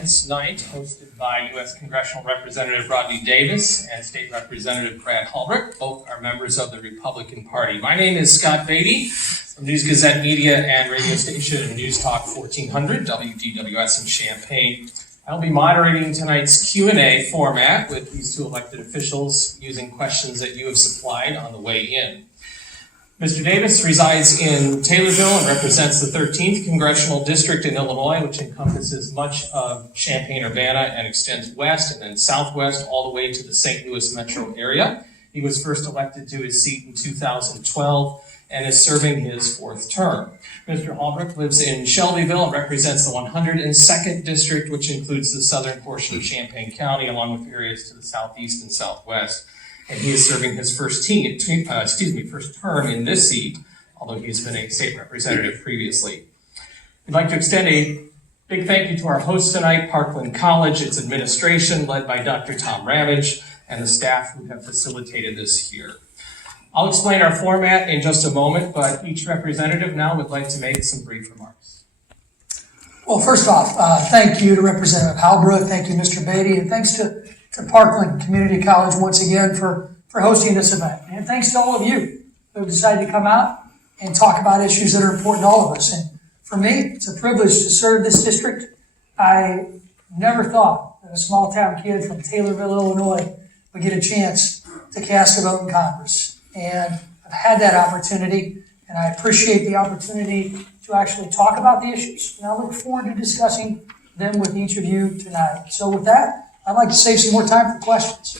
event tonight, hosted by U.S. Congressional Representative Rodney Davis and State Representative Brad Hallbrook. Both are members of the Republican Party. My name is Scott Beatty from News Gazette Media and radio station News Talk 1400 WDWS in Champaign. I'll be moderating tonight's Q&A format with these two elected officials using questions that you have supplied on the way in. Mr. Davis resides in Taylorville and represents the 13th Congressional District in Illinois, which encompasses much of Champaign-Urbana and extends west and then southwest all the way to the St. Louis metro area. He was first elected to his seat in 2012 and is serving his fourth term. Mr. Hallbrook lives in Shelbyville and represents the 102nd District, which includes the southern portion of Champaign County, along with areas to the southeast and southwest. And he is serving his first term in this seat, although he's been a state representative previously. We'd like to extend a big thank you to our host tonight, Parkland College, its administration, led by Dr. Tom Ramage, and the staff who have facilitated this here. I'll explain our format in just a moment, but each representative now would like to make some brief remarks. Well, first off, thank you to Representative Hallbrook, thank you, Mr. Beatty, and thanks to Parkland Community College once again for hosting this event. And thanks to all of you who have decided to come out and talk about issues that are important to all of us. And for me, it's a privilege to serve this district. I never thought that a small town kid from Taylorville, Illinois would get a chance to cast a vote in Congress. And I've had that opportunity, and I appreciate the opportunity to actually talk about the issues. And I look forward to discussing them with each of you tonight. So with that, I'd like to save some more time for questions.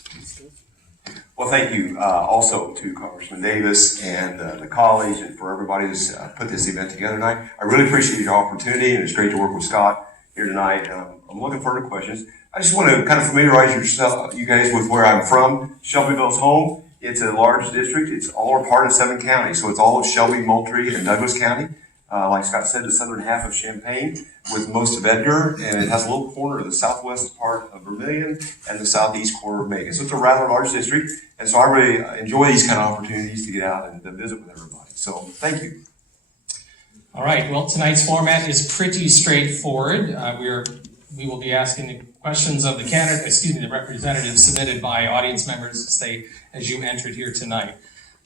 Well, thank you also to Congressman Davis and the college and for everybody who's put this event together tonight. I really appreciate your opportunity, and it's great to work with Scott here tonight. I'm looking forward to questions. I just want to kind of familiarize you guys with where I'm from. Shelbyville's home. It's a large district. It's all a part of 7 counties, so it's all of Shelby, Moultrie, and Douglas County. Like Scott said, the southern half of Champaign with most of Edgar, and it has a little corner of the southwest part of Vermilion and the southeast corner of Macon. So it's a rather large district, and so I really enjoy these kind of opportunities to get out and to visit with everybody. So thank you. All right, well, tonight's format is pretty straightforward. We will be asking the questions of the representatives submitted by audience members as you entered here tonight.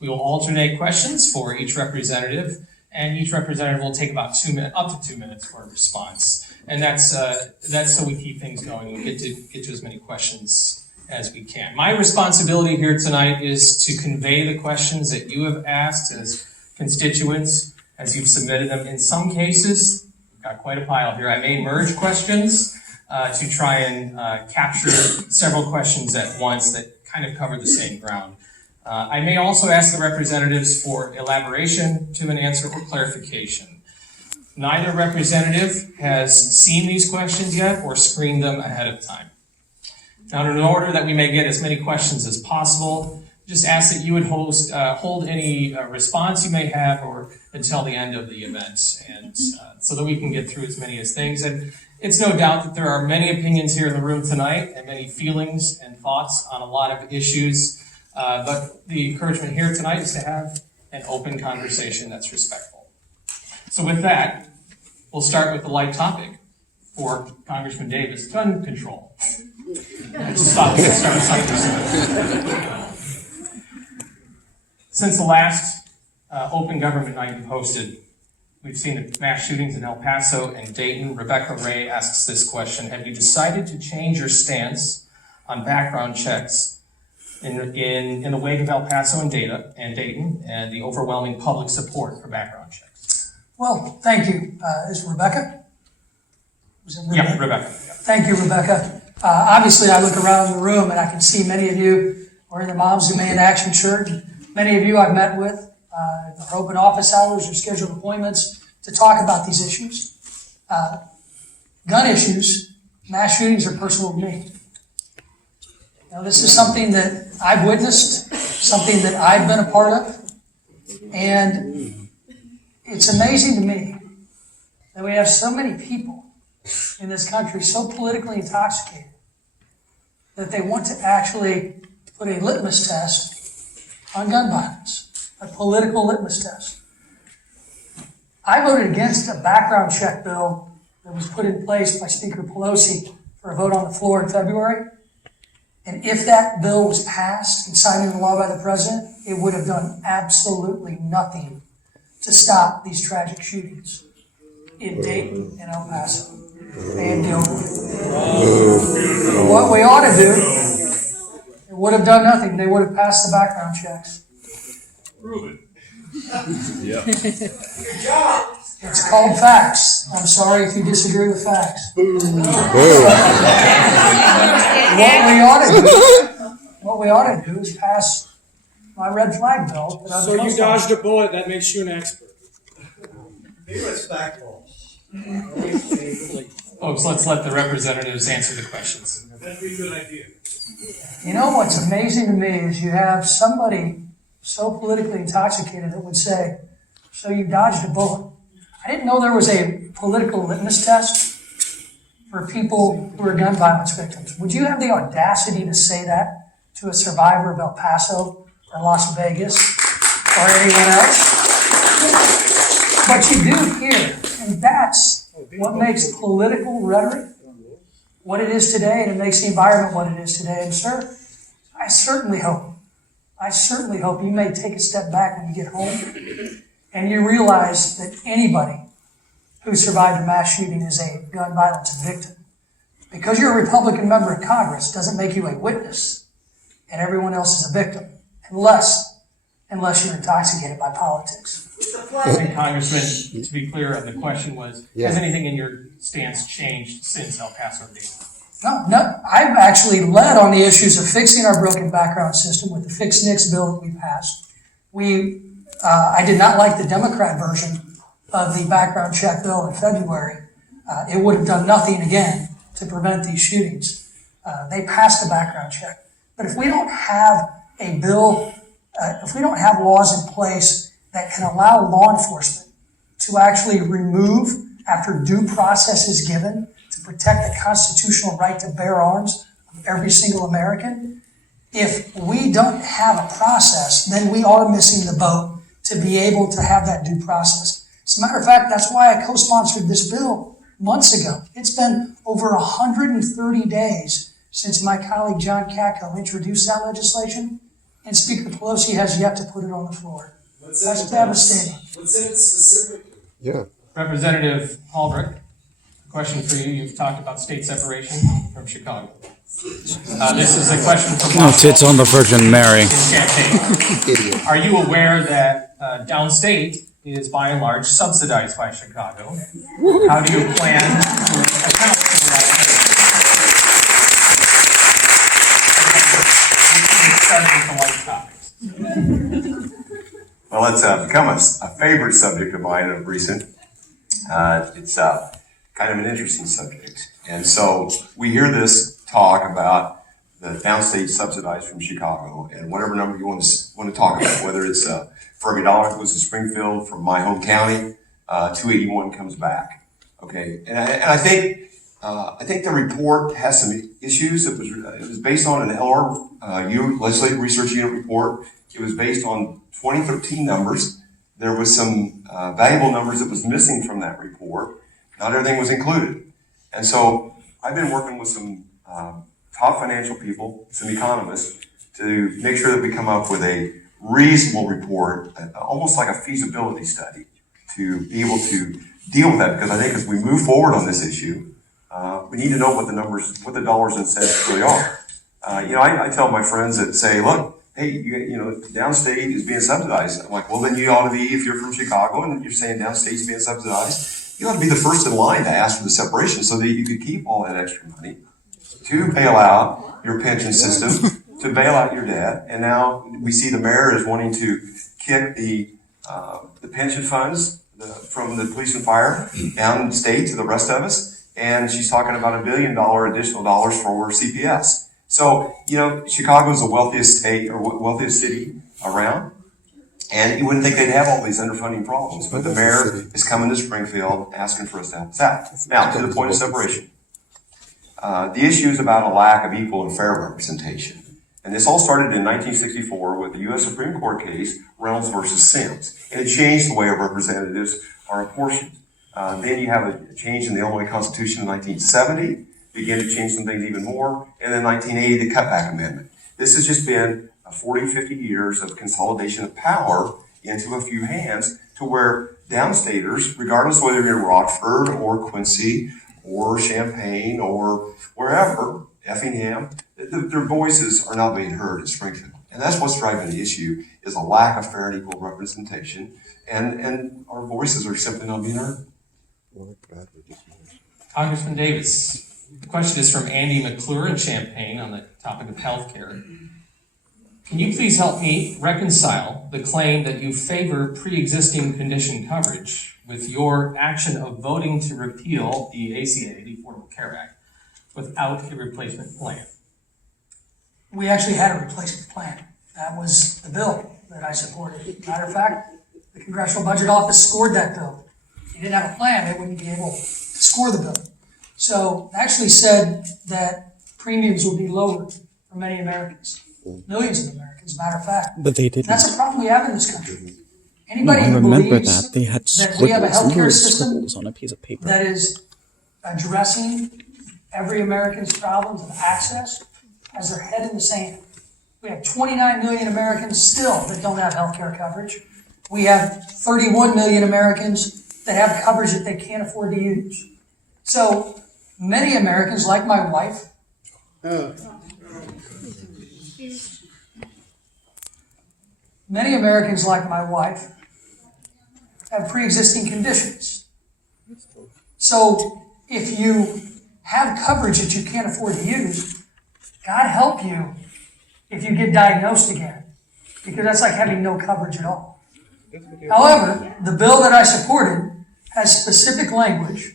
We will alternate questions for each representative, and each representative will take about up to 2 minutes for a response. And that's so we keep things going. We'll get to as many questions as we can. My responsibility here tonight is to convey the questions that you have asked as constituents, as you've submitted them. In some cases, we've got quite a pile here. I may merge questions to try and capture several questions at once that kind of cover the same ground. I may also ask the representatives for elaboration to an answer or clarification. Neither representative has seen these questions yet or screened them ahead of time. Now, in order that we may get as many questions as possible, just ask that you would hold any response you may have or until the end of the event, and so that we can get through as many as things. And it's no doubt that there are many opinions here in the room tonight and many feelings and thoughts on a lot of issues. But the encouragement here tonight is to have an open conversation that's respectful. So with that, we'll start with the light topic for Congressman Davis, gun control. Since the last open government night we hosted, we've seen the mass shootings in El Paso and Dayton. Rebecca Ray asks this question: have you decided to change your stance on background checks in the wake of El Paso and Dayton, and the overwhelming public support for background checks? Well, thank you. Is Rebecca? Yeah, Rebecca. Thank you, Rebecca. Obviously, I look around the room and I can see many of you are in the Moms Demand Action Shirt. Many of you I've met with our open office hours or scheduled appointments to talk about these issues. Gun issues, mass shootings are personal to me. Now, this is something that I've witnessed, something that I've been a part of, and it's amazing to me that we have so many people in this country so politically intoxicated that they want to actually put a litmus test on gun violence, a political litmus test. I voted against a background check bill that was put in place by Speaker Pelosi for a vote on the floor in February. And if that bill was passed and signed into law by the president, it would have done absolutely nothing to stop these tragic shootings in Dayton and El Paso and Gilroy. What we ought to do, it would have done nothing. They would have passed the background checks. Prove it. It's called facts. I'm sorry if you disagree with facts. What we ought to do is pass my red flag bill. So you dodged a bullet, that makes you an expert. Be respectful. Folks, let's let the representatives answer the questions. That'd be a good idea. You know what's amazing to me is you have somebody so politically intoxicated that would say, so you dodged a bullet. I didn't know there was a political litmus test for people who are gun violence victims. Would you have the audacity to say that to a survivor of El Paso or Las Vegas or anyone else? But you do here, and that's what makes political rhetoric what it is today, and it makes the environment what it is today. And sir, I certainly hope you may take a step back when you get home and you realize that anybody who survived a mass shooting is a gun violence victim. Because you're a Republican member of Congress doesn't make you a witness and everyone else is a victim, unless you're intoxicated by politics. I think, Congressman, to be clear, the question was, has anything in your stance changed since El Paso Dayton? No, I've actually led on the issues of fixing our broken background system with the Fix NICS bill that we passed. I did not like the Democrat version of the background check bill in February. It would have done nothing again to prevent these shootings. They passed the background check. But if we don't have a bill, if we don't have laws in place that can allow law enforcement to actually remove after due process is given to protect the constitutional right to bear arms of every single American, if we don't have a process, then we are missing the boat to be able to have that due process. As a matter of fact, that's why I co-sponsored this bill months ago. It's been over 130 days since my colleague John Katko introduced that legislation, and Speaker Pelosi has yet to put it on the floor. That's devastating. What's in it specifically? Yeah. Representative Hallbrook, a question for you. You've talked about state separation from Chicago. This is a question from No tits on the Virgin Mary. in Champaign. Idiot. Are you aware that downstate is by and large subsidized by Chicago? How do you plan to account for that? Starting with the light topics. Well, it's become a favorite subject of mine of recent. It's kind of an interesting subject. And so we hear this talk about the downstate subsidized from Chicago and whatever number you want to talk about, whether it's for every dollar that goes to Springfield from my home county, 281 comes back. Okay, and I think the report has some issues. It was based on an LRU, Legislative Research Unit report. It was based on 2013 numbers. There was some valuable numbers that was missing from that report. Not everything was included. And so I've been working with some top financial people, some economists, to make sure that we come up with a reasonable report, almost like a feasibility study, to be able to deal with that. Because I think as we move forward on this issue, we need to know what the numbers, what the dollars and cents really are. I tell my friends that say, look, hey, downstate is being subsidized. I'm like, well, then you ought to be, if you're from Chicago and you're saying downstate is being subsidized, you ought to be the first in line to ask for the separation so that you could keep all that extra money to bail out your pension system, to bail out your debt. And now we see the mayor is wanting to kick the pension funds from the police and fire down state to the rest of us. And she's talking about $1 billion additional dollars for CPS. So, Chicago is the wealthiest state or wealthiest city around. And you wouldn't think they'd have all these underfunding problems, but the mayor is coming to Springfield asking for us to help us out. Now, to the point of separation. The issue is about a lack of equal and fair representation. And this all started in 1964 with the U.S. Supreme Court case, Reynolds versus Sims. And it changed the way our representatives are apportioned. Then you have a change in the Illinois Constitution in 1970. begin to change some things even more. And then 1980, the cutback amendment. This has just been 40, 50 years of consolidation of power into a few hands to where downstaters, regardless whether you're in Rockford or Quincy or Champaign or wherever, Effingham, their voices are not being heard in Springfield. And that's what's driving the issue, is a lack of fair and equal representation, and our voices are simply not being heard. Congressman Davis, the question is from Andy McClure in Champaign on the topic of healthcare. Can you please help me reconcile the claim that you favor pre-existing condition coverage with your action of voting to repeal the ACA, the Affordable Care Act, without a replacement plan? We actually had a replacement plan. That was the bill that I supported. Matter of fact, the Congressional Budget Office scored that bill. If you didn't have a plan, they wouldn't be able to score the bill. So actually said that premiums will be lowered for many Americans, millions of Americans, matter of fact. But they didn't. That's a problem we have in this country. No, Anybody I who remember believes that. They had that we have a scribbles, healthcare little system scribbles on a piece of paper. that is addressing every American's problems of access has their head in the sand. We have 29 million Americans still that don't have health care coverage. We have 31 million Americans that have coverage that they can't afford to use. So many Americans, like my wife, have pre-existing conditions. So if you have coverage that you can't afford to use, God help you if you get diagnosed again, because that's like having no coverage at all. However, the bill that I supported has specific language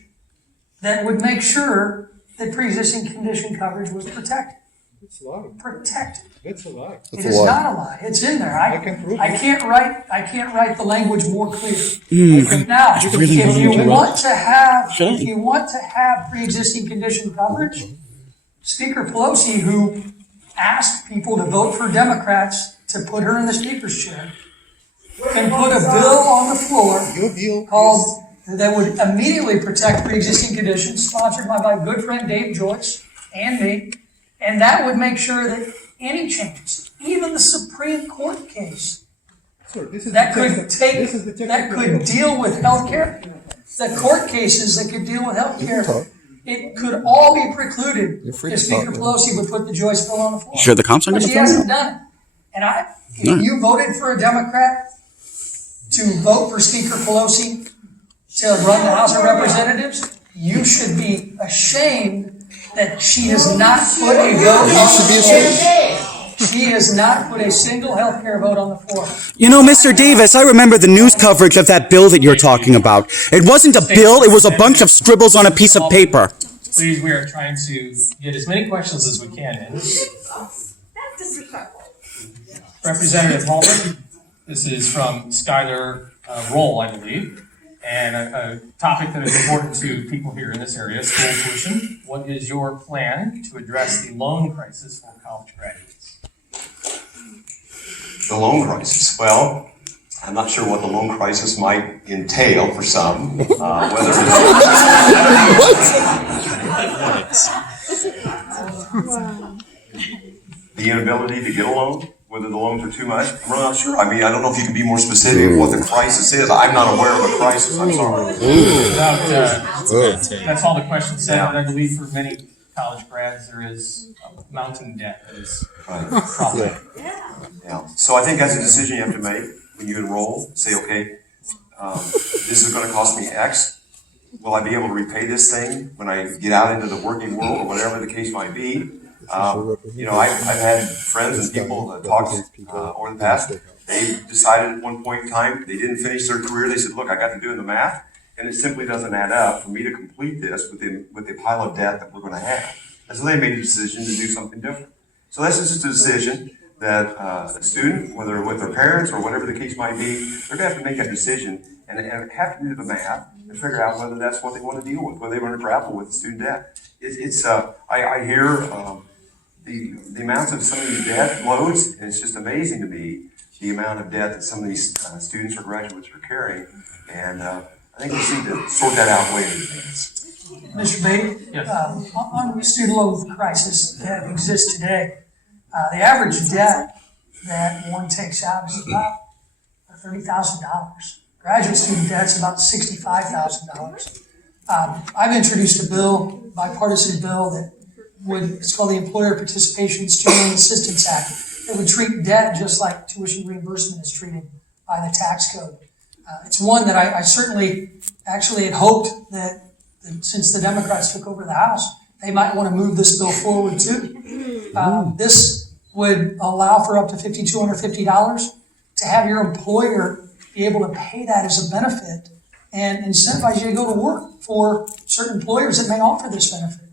that would make sure that pre-existing condition coverage was protected. It's a lie. Protected. It's a lie. It is not a lie. It's in there. I can't write the language more clear. Now, if you want to have pre-existing condition coverage, Speaker Pelosi, who asked people to vote for Democrats to put her in the speaker's chair, can put a bill on the floor called that would immediately protect pre-existing conditions, sponsored by my good friend Dave Joyce and me, and that would make sure that any change, even the Supreme Court case, that could deal with healthcare, the court cases that could deal with healthcare, it could all be precluded if Speaker Pelosi would put the Joyce bill on the floor. Sure, the comps are But going to she phone hasn't you. done it. And if you voted for a Democrat to vote for Speaker Pelosi to run the House of Representatives, you should be ashamed that she has not put a vote on the floor. She has not put a single health care vote on the floor. You know, Mr. Davis, I remember the news coverage of that bill that you're talking about. It wasn't a bill, it was a bunch of scribbles on a piece of paper. Please, we are trying to get as many questions as we can in. That's disrespectful. Representative Holman, this is from Skylar Roll, I believe, and a topic that is important to people here in this area, school tuition. What is your plan to address the loan crisis for college graduates? The loan crisis. Well, I'm not sure what the loan crisis might entail for some. Whether the inability to get a loan, whether the loans are too much, I'm really not sure. I mean, I don't know if you can be more specific of what the crisis is. I'm not aware of a crisis. I'm sorry. That's all the questions said, but I believe for many college grads, there is a mounting debt that is problematic. Yeah. So I think that's a decision you have to make when you enroll. Say, okay, this is going to cost me X. Will I be able to repay this thing when I get out into the working world, or whatever the case might be? I've had friends and people that talked over the past. They decided at one point in time they didn't finish their career. They said, "Look, I got to do the math, and it simply doesn't add up for me to complete this with the pile of debt that we're going to have." And so they made a decision to do something different. So this is just a decision that a student, whether with their parents or whatever the case might be, they're going to have to make that decision and have to do the math and figure out whether that's what they want to deal with, whether they want to grapple with the student debt. I hear the amounts of some of these debt loads, and it's just amazing to me the amount of debt that some of these students or graduates are carrying. And I think we need to sort that out way in advance. Mr. Beatty? Yes. On the student loan crisis that exists today, the average debt that one takes out is about $30,000. Graduate student debt's about $65,000. I've introduced a bill, bipartisan bill, it's called the Employer Participation Student Loan Assistance Act. It would treat debt just like tuition reimbursement is treated by the tax code. It's one that I certainly actually had hoped that since the Democrats took over the House, they might want to move this bill forward too. This would allow for up to $5,250 to have your employer be able to pay that as a benefit and incentivize you to go to work for certain employers that may offer this benefit.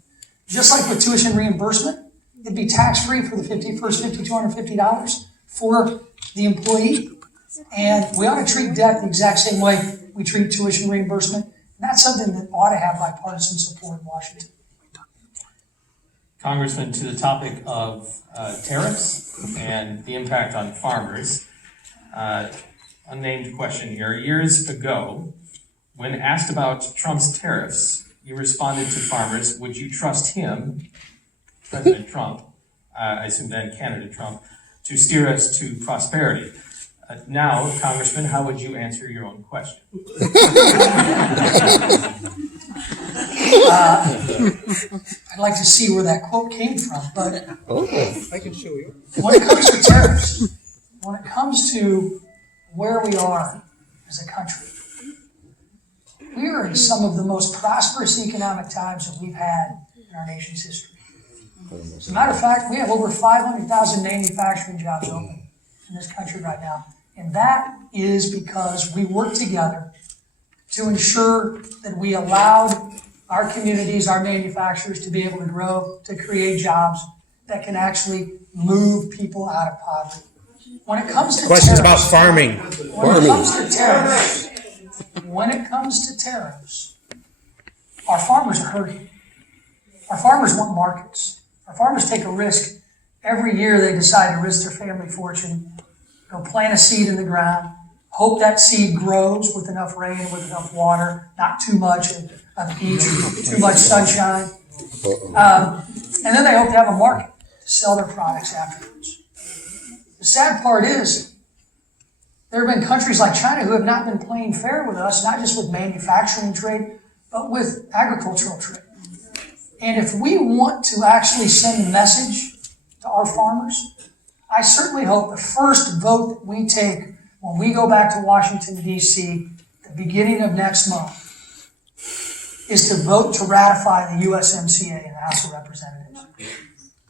Just like with tuition reimbursement, it'd be tax-free for the first $5,250 for the employee. And we ought to treat debt the exact same way we treat tuition reimbursement. And that's something that ought to have bipartisan support in Washington. Congressman, to the topic of tariffs and the impact on farmers, unnamed question here. Years ago, when asked about Trump's tariffs, you responded to farmers, would you trust him, President Trump, I assume then candidate Trump, to steer us to prosperity? Now, Congressman, how would you answer your own question? I'd like to see where that quote came from, but I can show you. when it comes to tariffs, when it comes to where we are as a country, we are in some of the most prosperous economic times that we've had in our nation's history. As a matter of fact, we have over 500,000 manufacturing jobs open in this country right now. And that is because we work together to ensure that we allowed our communities, our manufacturers to be able to grow, to create jobs that can actually move people out of poverty. When it comes to Questions about tariffs, farming. when it comes to tariffs, our farmers are hurting. Our farmers want markets. Our farmers take a risk. Every year they decide to risk their family fortune, go plant a seed in the ground, hope that seed grows with enough rain, with enough water, not too much of heat, too much sunshine. And then they hope to have a market to sell their products afterwards. The sad part is, there have been countries like China who have not been playing fair with us, not just with manufacturing trade, but with agricultural trade. And if we want to actually send a message to our farmers, I certainly hope the first vote that we take when we go back to Washington, D.C., at the beginning of next month, is to vote to ratify the USMCA in the House of Representatives.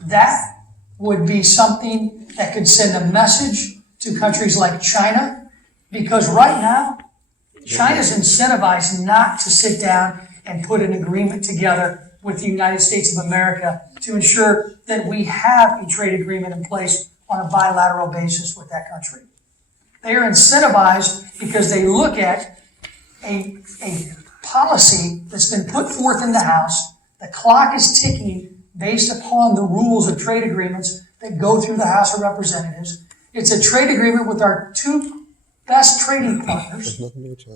That would be something that could send a message to countries like China, because right now, China's incentivized not to sit down and put an agreement together with the United States of America to ensure that we have a trade agreement in place on a bilateral basis with that country. They are incentivized because they look at a policy that's been put forth in the House. The clock is ticking based upon the rules of trade agreements that go through the House of Representatives. It's a trade agreement with our two best trading partners,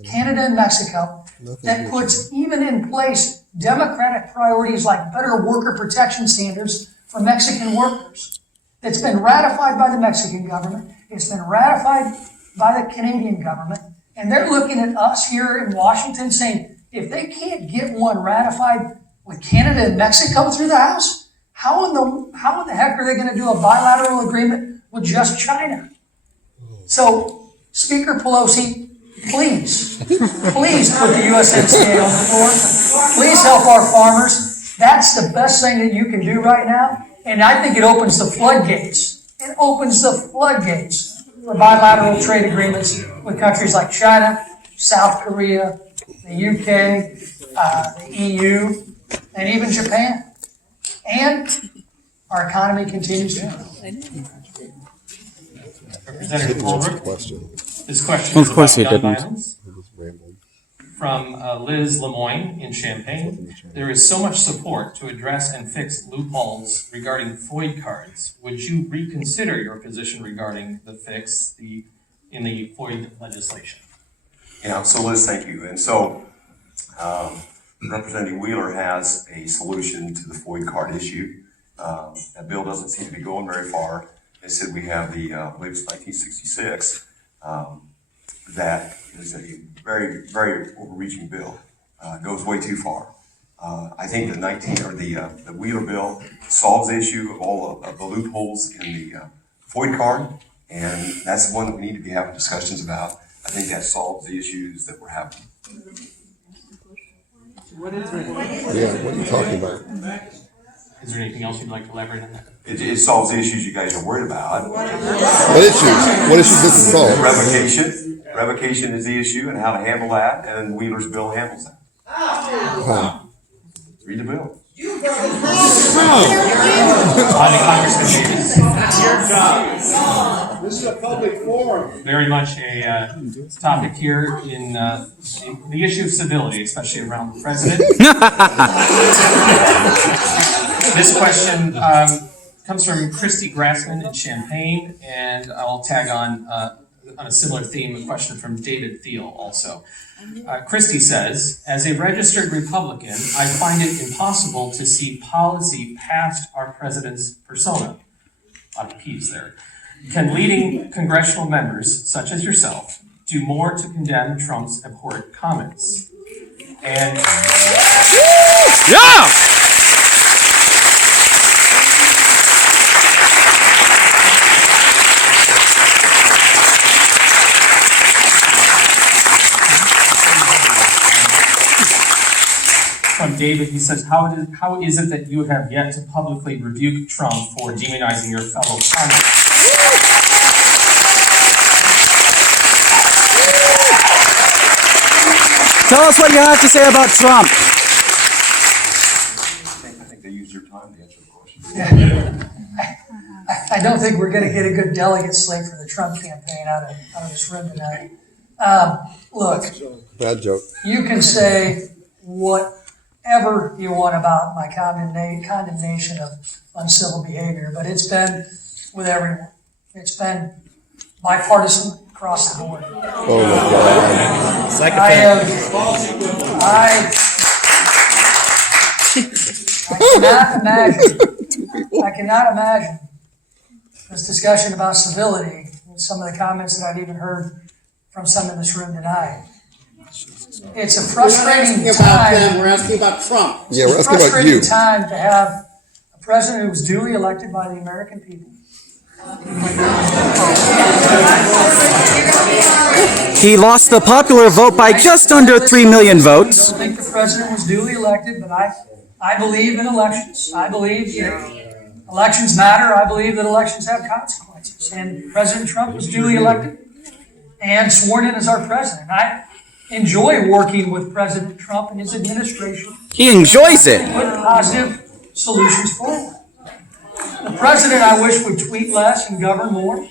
Canada and Mexico, that puts even in place democratic priorities like better worker protection standards for Mexican workers. It's been ratified by the Mexican government. It's been ratified by the Canadian government. And they're looking at us here in Washington saying, if they can't get one ratified with Canada and Mexico through the House, how in the heck are they going to do a bilateral agreement with just China? So, Speaker Pelosi, please put the USMCA on the floor. Please help our farmers. That's the best thing that you can do right now. And I think it opens the floodgates. It opens the floodgates for bilateral trade agreements with countries like China, South Korea, the UK, the EU, and even Japan. And our economy continues to grow. Representative Ulrich, this question Of is course about he gun didn't. violence. From Liz Lemoyne in Champaign, there is so much support to address and fix loopholes regarding FOID cards. Would you reconsider your position regarding the fix in the FOID legislation? Yeah, so Liz, thank you. And so Representative Wheeler has a solution to the FOID card issue. That bill doesn't seem to be going very far. They said we have the, I believe it's 1966, that is a very, very overreaching bill. Goes way too far. I think the Wheeler bill solves the issue of all of the loopholes in the FOID card, and that's the one that we need to be having discussions about. I think that solves the issues that we're having. Yeah, what are you talking about? Is there anything else you'd like to elaborate on that? It solves the issues you guys are worried about. What issues? What issues does it solve? Revocation. Revocation is the issue and how to handle that, and Wheeler's bill handles that. Huh. Read the bill. Congressman Davis. This is a public forum. Very much a topic here in the issue of civility, especially around the president. This question comes from Christy Grassman in Champaign, and I'll tag on a similar theme, a question from David Thiel also. Christy says, as a registered Republican, I find it impossible to see policy past our president's persona. A lot of P's there. Can leading congressional members, such as yourself, do more to condemn Trump's abhorrent comments? And Yeah! from David, he says, how is it that you have yet to publicly rebuke Trump for demonizing your fellow Congress? Tell us what you have to say about Trump. I think they used your time to answer the question. I don't think we're gonna get a good delegate slate for the Trump campaign out of this room tonight. Look, Bad joke. you can say whatever you want about my condemnation of uncivil behavior, but it's been with everyone. It's been bipartisan across the board. Oh my God. I cannot imagine this discussion about civility with some of the comments that I've even heard from some in this room tonight. It's a frustrating time. We're asking about Trump. Yeah, we're It's a asking about you. frustrating time to have a president who was duly elected by the American people. He lost the popular vote by just under 3 million I votes. don't think the president was duly elected, but I believe in elections. I believe that elections matter. I believe that elections have consequences. And President Trump was duly elected and sworn in as our president. I enjoy working with President Trump and his administration. He enjoys it. Put positive solutions forward. The president, I wish, would tweet less and govern more.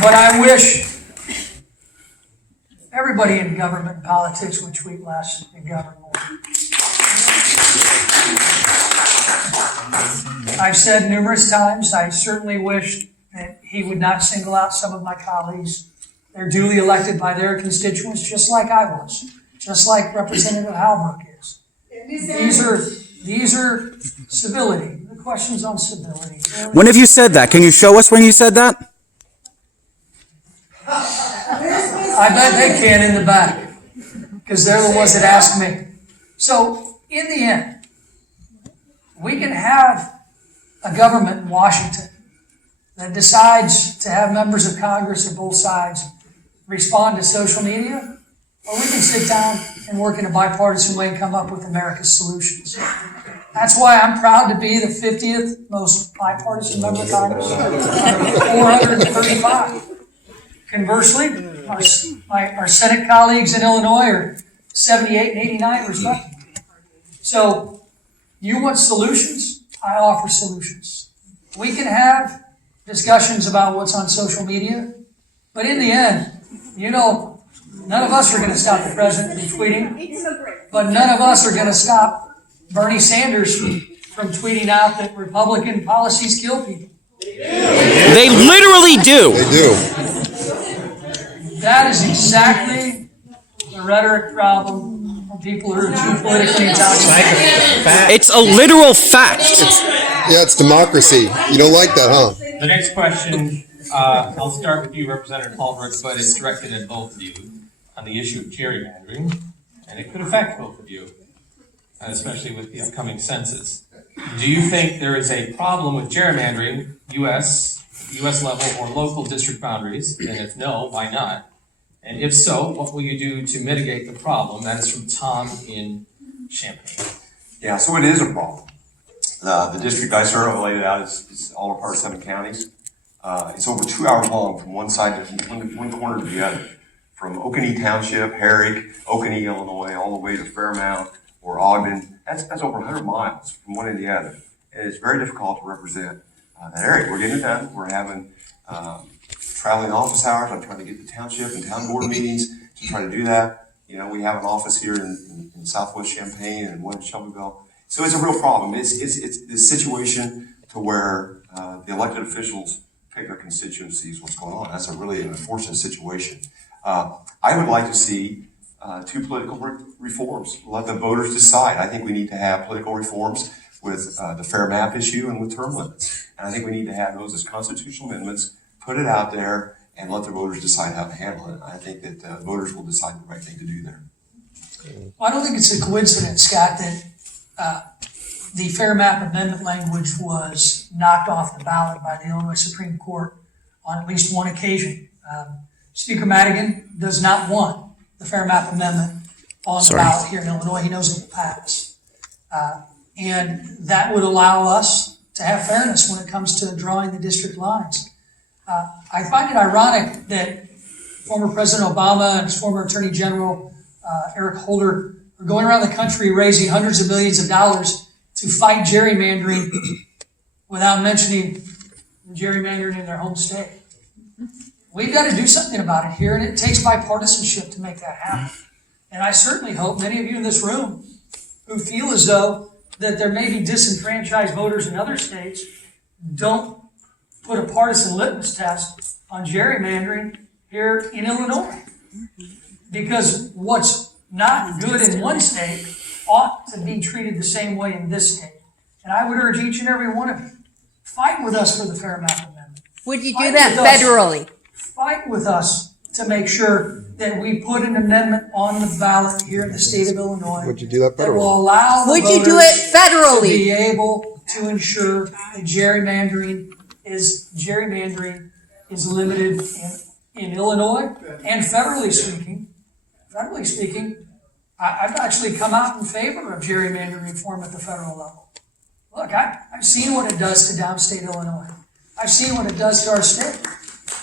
But I wish everybody in government and politics would tweet less and govern more. I've said numerous times, I certainly wish that he would not single out some of my colleagues. They're duly elected by their constituents, just like I was, just like Representative Halbrook is. These are civility, the questions on civility. When have you said that? Can you show us when you said that? I bet they can in the back, because they're the ones that ask me. So, in the end, we can have a government in Washington that decides to have members of Congress of both sides respond to social media, or we can sit down and work in a bipartisan way and come up with America's solutions. That's why I'm proud to be the 50th most bipartisan member of Congress, 435. Conversely, our Senate colleagues in Illinois are 78 and 89 respectively. So, you want solutions? I offer solutions. We can have discussions about what's on social media, but in the end, none of us are going to stop the president from tweeting, but none of us are going to stop Bernie Sanders from tweeting out that Republican policies kill people. They literally do. They do. That is exactly a rhetoric problem from people who are too politically intelligent. It's a literal fact. Yeah, it's democracy. You don't like that, huh? The next question, I'll start with you, Representative Holbrook, but it's directed at both of you on the issue of gerrymandering, and it could affect both of you, especially with the upcoming census. Do you think there is a problem with gerrymandering, U.S. level or local district boundaries? And if no, why not? And if so, what will you do to mitigate the problem? That is from Tom in Champaign. Yeah, so it is a problem. The district I serve, I laid it out, is all a part of 7 counties. It's over 2 hours long from one side to one corner to the other. From Oconee Township, Herrick, Oconee, Illinois, all the way to Fairmount or Ogden. That's over 100 miles from one to the other. And it's very difficult to represent that area. We're getting it done. We're having traveling office hours. I'm trying to get the township and town board meetings to try to do that. You know, we have an office here in Southwest Champaign and one in Shelbyville. So it's a real problem. It's this situation to where the elected officials pick their constituencies, what's going on. That's a really unfortunate situation. I would like to see 2 political reforms. Let the voters decide. I think we need to have political reforms with the fair map issue and with term limits. And I think we need to have those as constitutional amendments, put it out there, and let the voters decide how to handle it. I think that voters will decide the right thing to do there. Well, I don't think it's a coincidence, Scott, that the Fair Map Amendment language was knocked off the ballot by the Illinois Supreme Court on at least one occasion. Speaker Madigan does not want the Fair Map Amendment on the ballot here in Illinois. He knows it will pass. And that would allow us to have fairness when it comes to drawing the district lines. I find it ironic that former President Obama and his former Attorney General Eric Holder are going around the country raising hundreds of millions of dollars to fight gerrymandering without mentioning gerrymandering in their home state. We've got to do something about it here, and it takes bipartisanship to make that happen. And I certainly hope many of you in this room who feel as though that there may be disenfranchised voters in other states don't put a partisan litmus test on gerrymandering here in Illinois. Because what's not good in one state ought to be treated the same way in this state. And I would urge each and every one of you, fight with us for the Fair Map Amendment. Would you do that federally? Fight with us to make sure that we put an amendment on the ballot here in the state of Illinois. Would you do that That will federally? allow the Would you do voters it federally? to be able to ensure that gerrymandering is limited in Illinois and federally speaking. I've actually come out in favor of gerrymandering reform at the federal level. Look, I've seen what it does to downstate Illinois. I've seen what it does to our state.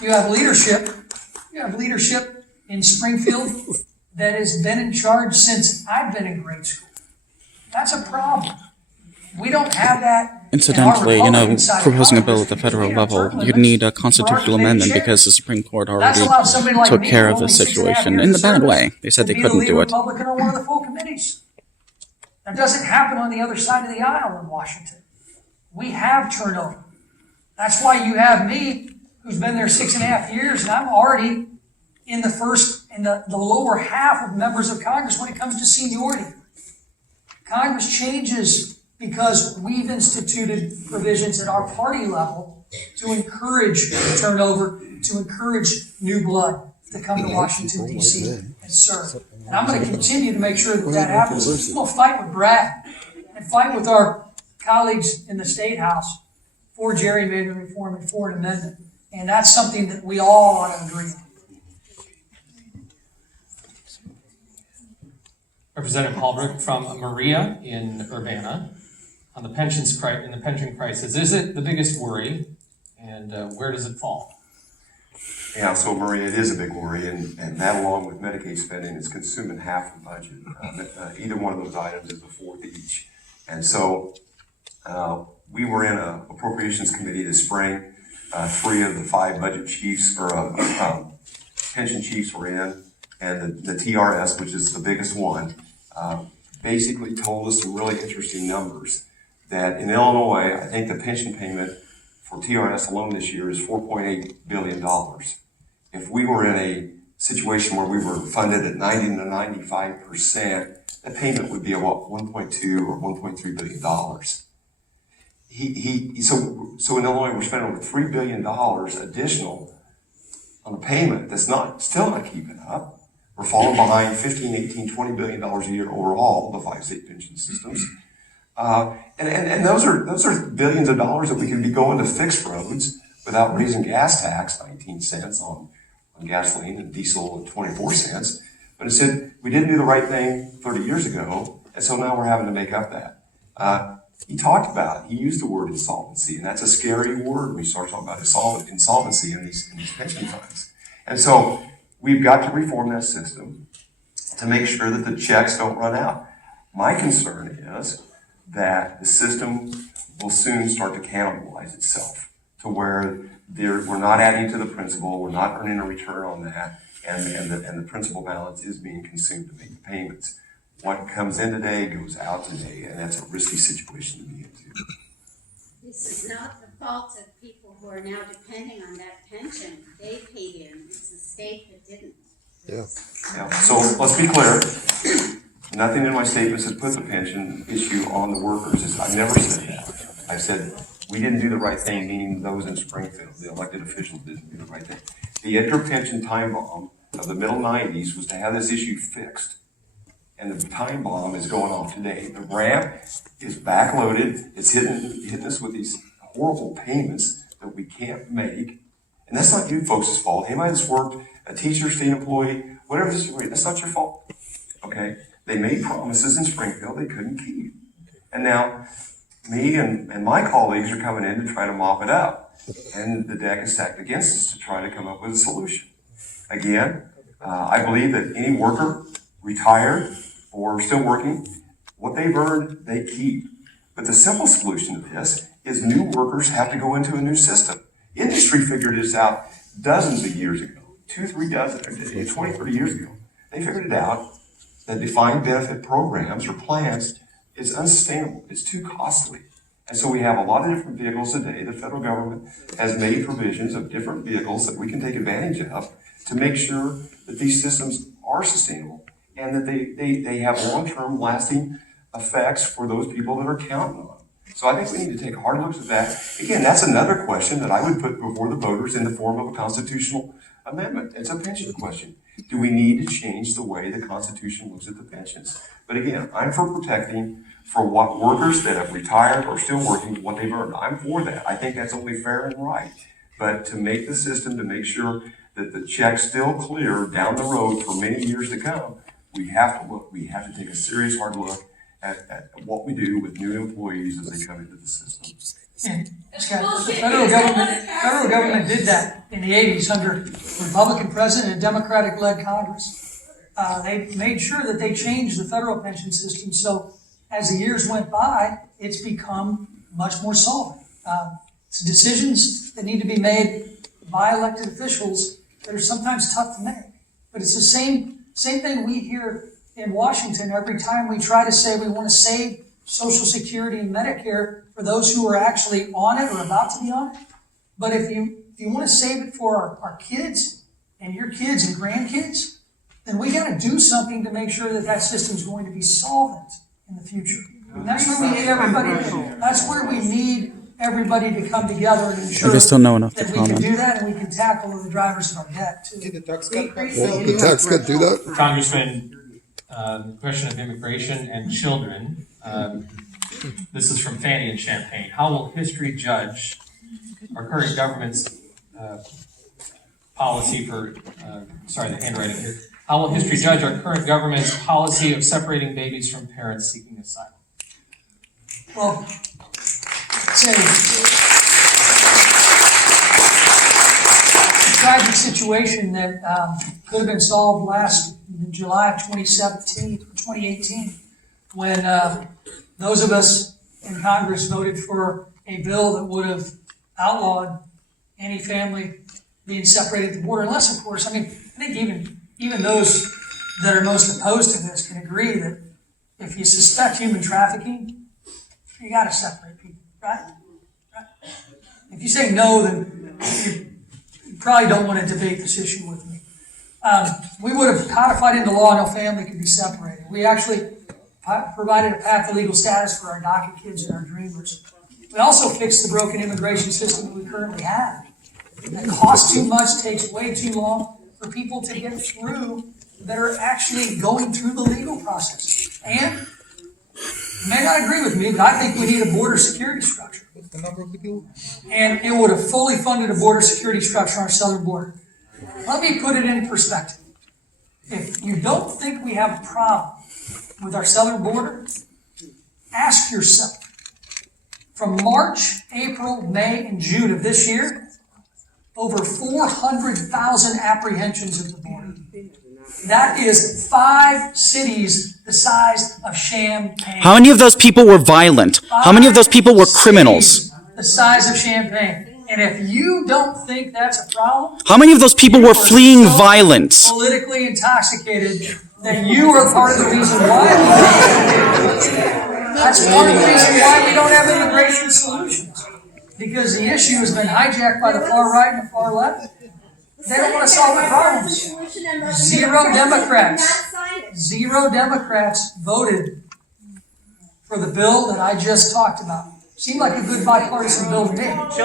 You have leadership in Springfield that has been in charge since I've been in grade school. That's a problem. We don't have that. Incidentally, proposing a bill at the federal level, you'd need a constitutional amendment because the Supreme Court already took care of the situation in the bad way. They said they couldn't do it. Republican on one of the full committees. That doesn't happen on the other side of the aisle in Washington. We have turnover. That's why you have me, who's been there 6.5 years, and I'm already in the lower half of members of Congress when it comes to seniority. Congress changes because we've instituted provisions at our party level to encourage turnover, to encourage new blood to come to Washington, D.C. and serve. And I'm going to continue to make sure that that happens. I'm going to fight with Brad and fight with our colleagues in the State House for gerrymandering reform and for an amendment. And that's something that we all ought to agree on. Representative Holbrook from Maria in Urbana on the pension crisis. Is it the biggest worry, and where does it fall? Yeah, so Maria, it is a big worry, and that along with Medicaid spending is consuming half the budget. Either one of those items is a fourth each. And so we were in an appropriations committee this spring. 3 of the 5 budget chiefs or pension chiefs were in, and the TRS, which is the biggest one, basically told us some really interesting numbers. That in Illinois, I think the pension payment for TRS alone this year is $4.8 billion. If we were in situation where we were funded at 90 to 95%, the payment would be about 1.2 or 1.3 billion dollars. So in Illinois, we're spending over $3 billion additional on a payment that's still not keeping up. We're falling behind 15, 18, $20 billion a year overall, the 5 state pension systems. And those are billions of dollars that we could be going to fix roads without raising gas tax, 19 cents on gasoline and diesel at 24 cents. But instead, we didn't do the right thing 30 years ago, and so now we're having to make up that. He talked about it. He used the word insolvency, and that's a scary word when you start talking about insolvency in these pension funds. And so we've got to reform that system to make sure that the checks don't run out. My concern is that the system will soon start to cannibalize itself to where we're not adding to the principal, we're not earning a return on that, and the principal balance is being consumed to make the payments. What comes in today goes out today, and that's a risky situation to be into. This is not the fault of people who are now depending on that pension. They paid in. It's the state that didn't. Yeah. So let's be clear. Nothing in my statements has put the pension issue on the workers. I've never said that. I've said we didn't do the right thing, meaning those in Springfield, the elected officials didn't do the right thing. The inter-pension time bomb of the middle 90s was to have this issue fixed. And the time bomb is going off today. The ramp is backloaded. It's hitting us with these horrible payments that we can't make. And that's not you folks' fault. Anybody that's worked, a teacher, state employee, whatever the situation, that's not your fault. Okay? They made promises in Springfield they couldn't keep. And now, me and my colleagues are coming in to try to mop it up. And the deck is stacked against us to try to come up with a solution. Again, I believe that any worker, retired or still working, what they've earned, they keep. But the simple solution to this is new workers have to go into a new system. Industry figured this out dozens of years ago, 2-3 dozen, 20, 30 years ago. They figured it out that defined benefit programs or plans is unsustainable. It's too costly. And so we have a lot of different vehicles today. The federal government has made provisions of different vehicles that we can take advantage of to make sure that these systems are sustainable and that they have long-term lasting effects for those people that are counting on them. So I think we need to take hard looks at that. Again, that's another question that I would put before the voters in the form of a constitutional amendment. It's a pension question. Do we need to change the way the Constitution looks at the pensions? But again, I'm for protecting for what workers that have retired or still working, what they've earned. I'm for that. I think that's only fair and right. But to make the system, to make sure that the check's still clear down the road for many years to come, we have to take a serious hard look at what we do with new employees as they come into the system. And Scott, the federal government did that in the 80s under Republican president and Democratic-led Congress. They made sure that they changed the federal pension system so as the years went by, it's become much more solid. It's decisions that need to be made by elected officials that are sometimes tough to make. But it's the same thing we hear in Washington every time we try to say we want to save Social Security and Medicare for those who are actually on it or about to be on it. But if you want to save it for our kids and your kids and grandkids, then we got to do something to make sure that system's going to be solvent in the future. And that's where we need everybody. That's where we need everybody to come together and ensure I just don't know enough to that we can comment. do that and we can tackle the drivers of our debt too. Did the tax cut? Well, the tax cut do that? Congressman, the question of immigration and children. This is from Fanny in Champaign. How will history judge our current government's policy for, sorry, the handwriting here. How will history judge our current government's policy of separating babies from parents seeking asylum? Well, it's a tragic situation that could have been solved last in July of 2018, when those of us in Congress voted for a bill that would have outlawed any family being separated at the border, unless, of course, I think even those that are most opposed to this can agree that if you suspect human trafficking, you got to separate people, right? If you say no, then you probably don't want to debate this issue with me. We would have codified into law no family could be separated. We actually provided a path to legal status for our DACA kids and our dreamers. We also fixed the broken immigration system that we currently have. That costs too much, takes way too long for people to get through that are actually going through the legal process. And you may not agree with me, but I think we need a border security structure. What's the number of the people? And it would have fully funded a border security structure on our southern border. Let me put it in perspective. If you don't think we have a problem with our southern border, ask yourself, from March, April, May, and June of this year, over 400,000 apprehensions at the border. That is 5 cities the size of Champaign. How many of those people were violent? How many of those people were criminals? The size of Champaign. And if you don't think that's a problem, How many of those people were fleeing so violence? politically intoxicated, then you are part of the reason why. That's part of the reason why we don't have immigration solutions. Because the issue has been hijacked by the far right and the far left. They don't want to solve the problems. Zero Democrats voted for the bill that I just talked about. Seemed like a good bipartisan bill to me. Not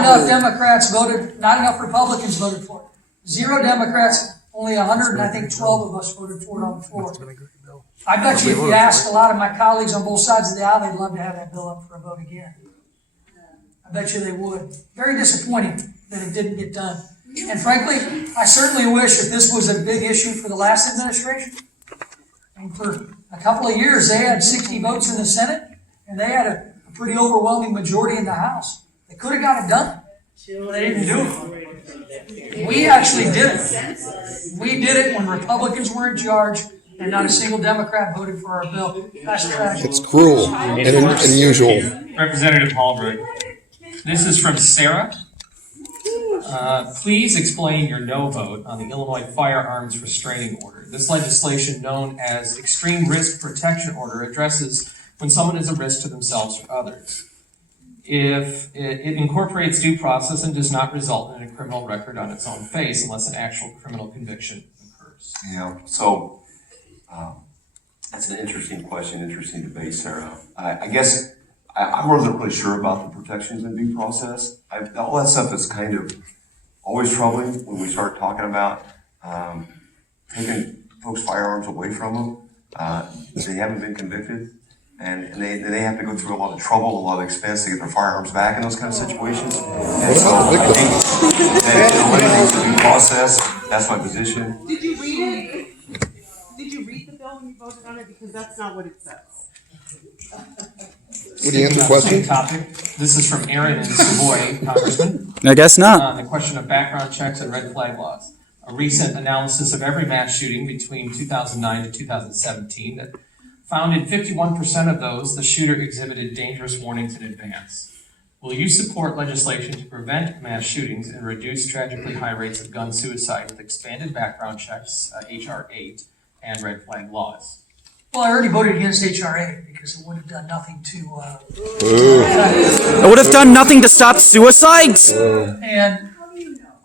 enough Democrats voted, not enough Republicans voted for it. 0 Democrats, only 112 of us voted for it on the floor. I bet you if you asked a lot of my colleagues on both sides of the aisle, they'd love to have that bill up for a vote again. I bet you they would. Very disappointing that it didn't get done. And frankly, I certainly wish that this was a big issue for the last administration. And for a couple of years, they had 60 votes in the Senate, and they had a pretty overwhelming majority in the House. They could have got it done, but they didn't do it. We actually did it. We did it when Republicans were in charge, and not a single Democrat voted for our bill. That's tragic. It's cruel and unusual. Representative Hallberg. This is from Sarah. Please explain your no vote on the Illinois Firearms Restraining Order. This legislation, known as Extreme Risk Protection Order, addresses when someone is a risk to themselves or others. If it incorporates due process and does not result in a criminal record on its own face unless an actual criminal conviction occurs. Yeah, so that's an interesting question, interesting debate, Sarah. I guess I wasn't really sure about the protections in due process. All that stuff is kind of always troubling when we start talking about taking folks' firearms away from them. They haven't been convicted, and they have to go through a lot of trouble, a lot of expense to get their firearms back in those kind of situations. And so I think that the due process, that's my position. Did you read it? Did you read the bill when you voted on it? Because that's not what it says. Would you answer the question? Same topic. This is from Aaron in Savoy, Congressman. I guess not. The question of background checks and red flag laws. A recent analysis of every mass shooting between 2009 to 2017 that found in 51% of those, the shooter exhibited dangerous warnings in advance. Will you support legislation to prevent mass shootings and reduce tragically high rates of gun suicide with expanded background checks, H.R. 8, and red flag laws? Well, I already voted against H.R. 8 because it would have done nothing to... It would have done nothing to stop suicides? And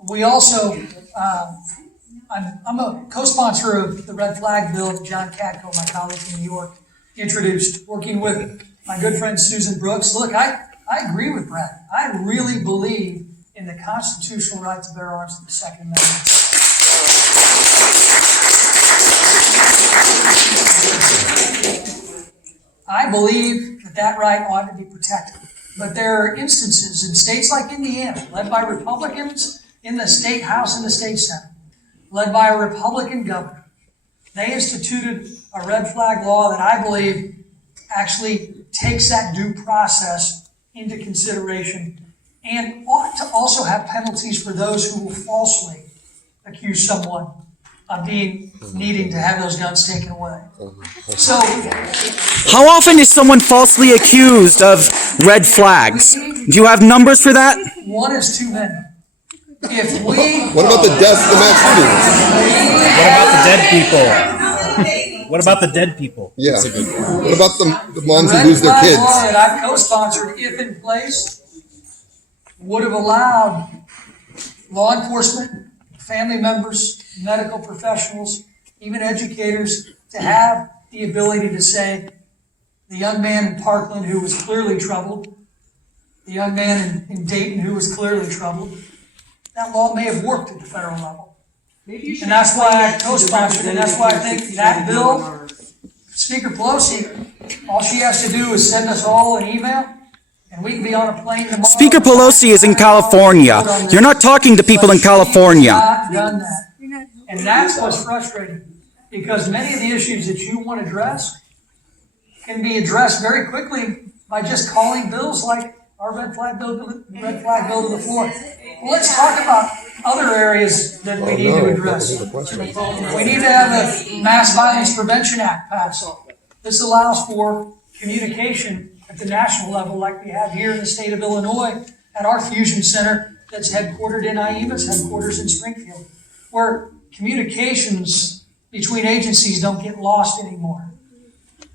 we also, I'm a co-sponsor of the red flag bill that John Katko, my colleague from New York, introduced, working with my good friend Susan Brooks. Look, I agree with Brad. I really believe in the constitutional right to bear arms in the Second Amendment. I believe that right ought to be protected. But there are instances in states like Indiana, led by Republicans in the state house and the state senate, led by a Republican governor. They instituted a red flag law that I believe actually takes that due process into consideration and ought to also have penalties for those who will falsely accuse someone of needing to have those guns taken away. So, How often is someone falsely accused of red flags? Do you have numbers for that? one is too many. If we... What about the deaths of the mass shootings? What about the dead people? Yeah. What about the moms who red lose their flag kids? law that I co-sponsored, if in place, would have allowed law enforcement, family members, medical professionals, even educators, to have the ability to say, the young man in Parkland who was clearly troubled, the young man in Dayton who was clearly troubled, that law may have worked at the federal level. Maybe you should And that's why I explain that to the co-sponsored, and that's why I representative think that who's bill, on ours. Speaker Pelosi, all she has to do is send us all an email, and we can be on a plane tomorrow. Speaker Pelosi is in California. You're not talking to people in California. She has not done that. And that's what's frustrating, because many of the issues that you want addressed can be addressed very quickly by just calling bills like our red flag bill to the floor. Well, let's talk about other areas that we need to address. We need to have a Mass Violence Prevention Act passed. This allows for communication at the national level like we have here in the state of Illinois at our fusion center that's headquartered in IEMA's headquarters in Springfield, where communications between agencies don't get lost anymore.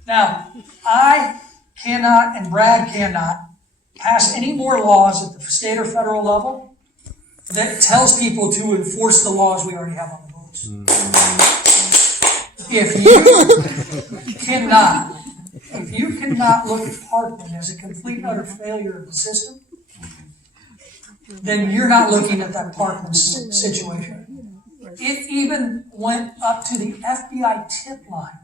Now, I cannot and Brad cannot pass any more laws at the state or federal level that tells people to enforce the laws we already have on the books. If you cannot look at Parkland as a complete utter failure of the system, then you're not looking at that Parkland situation. It even went up to the FBI tip line.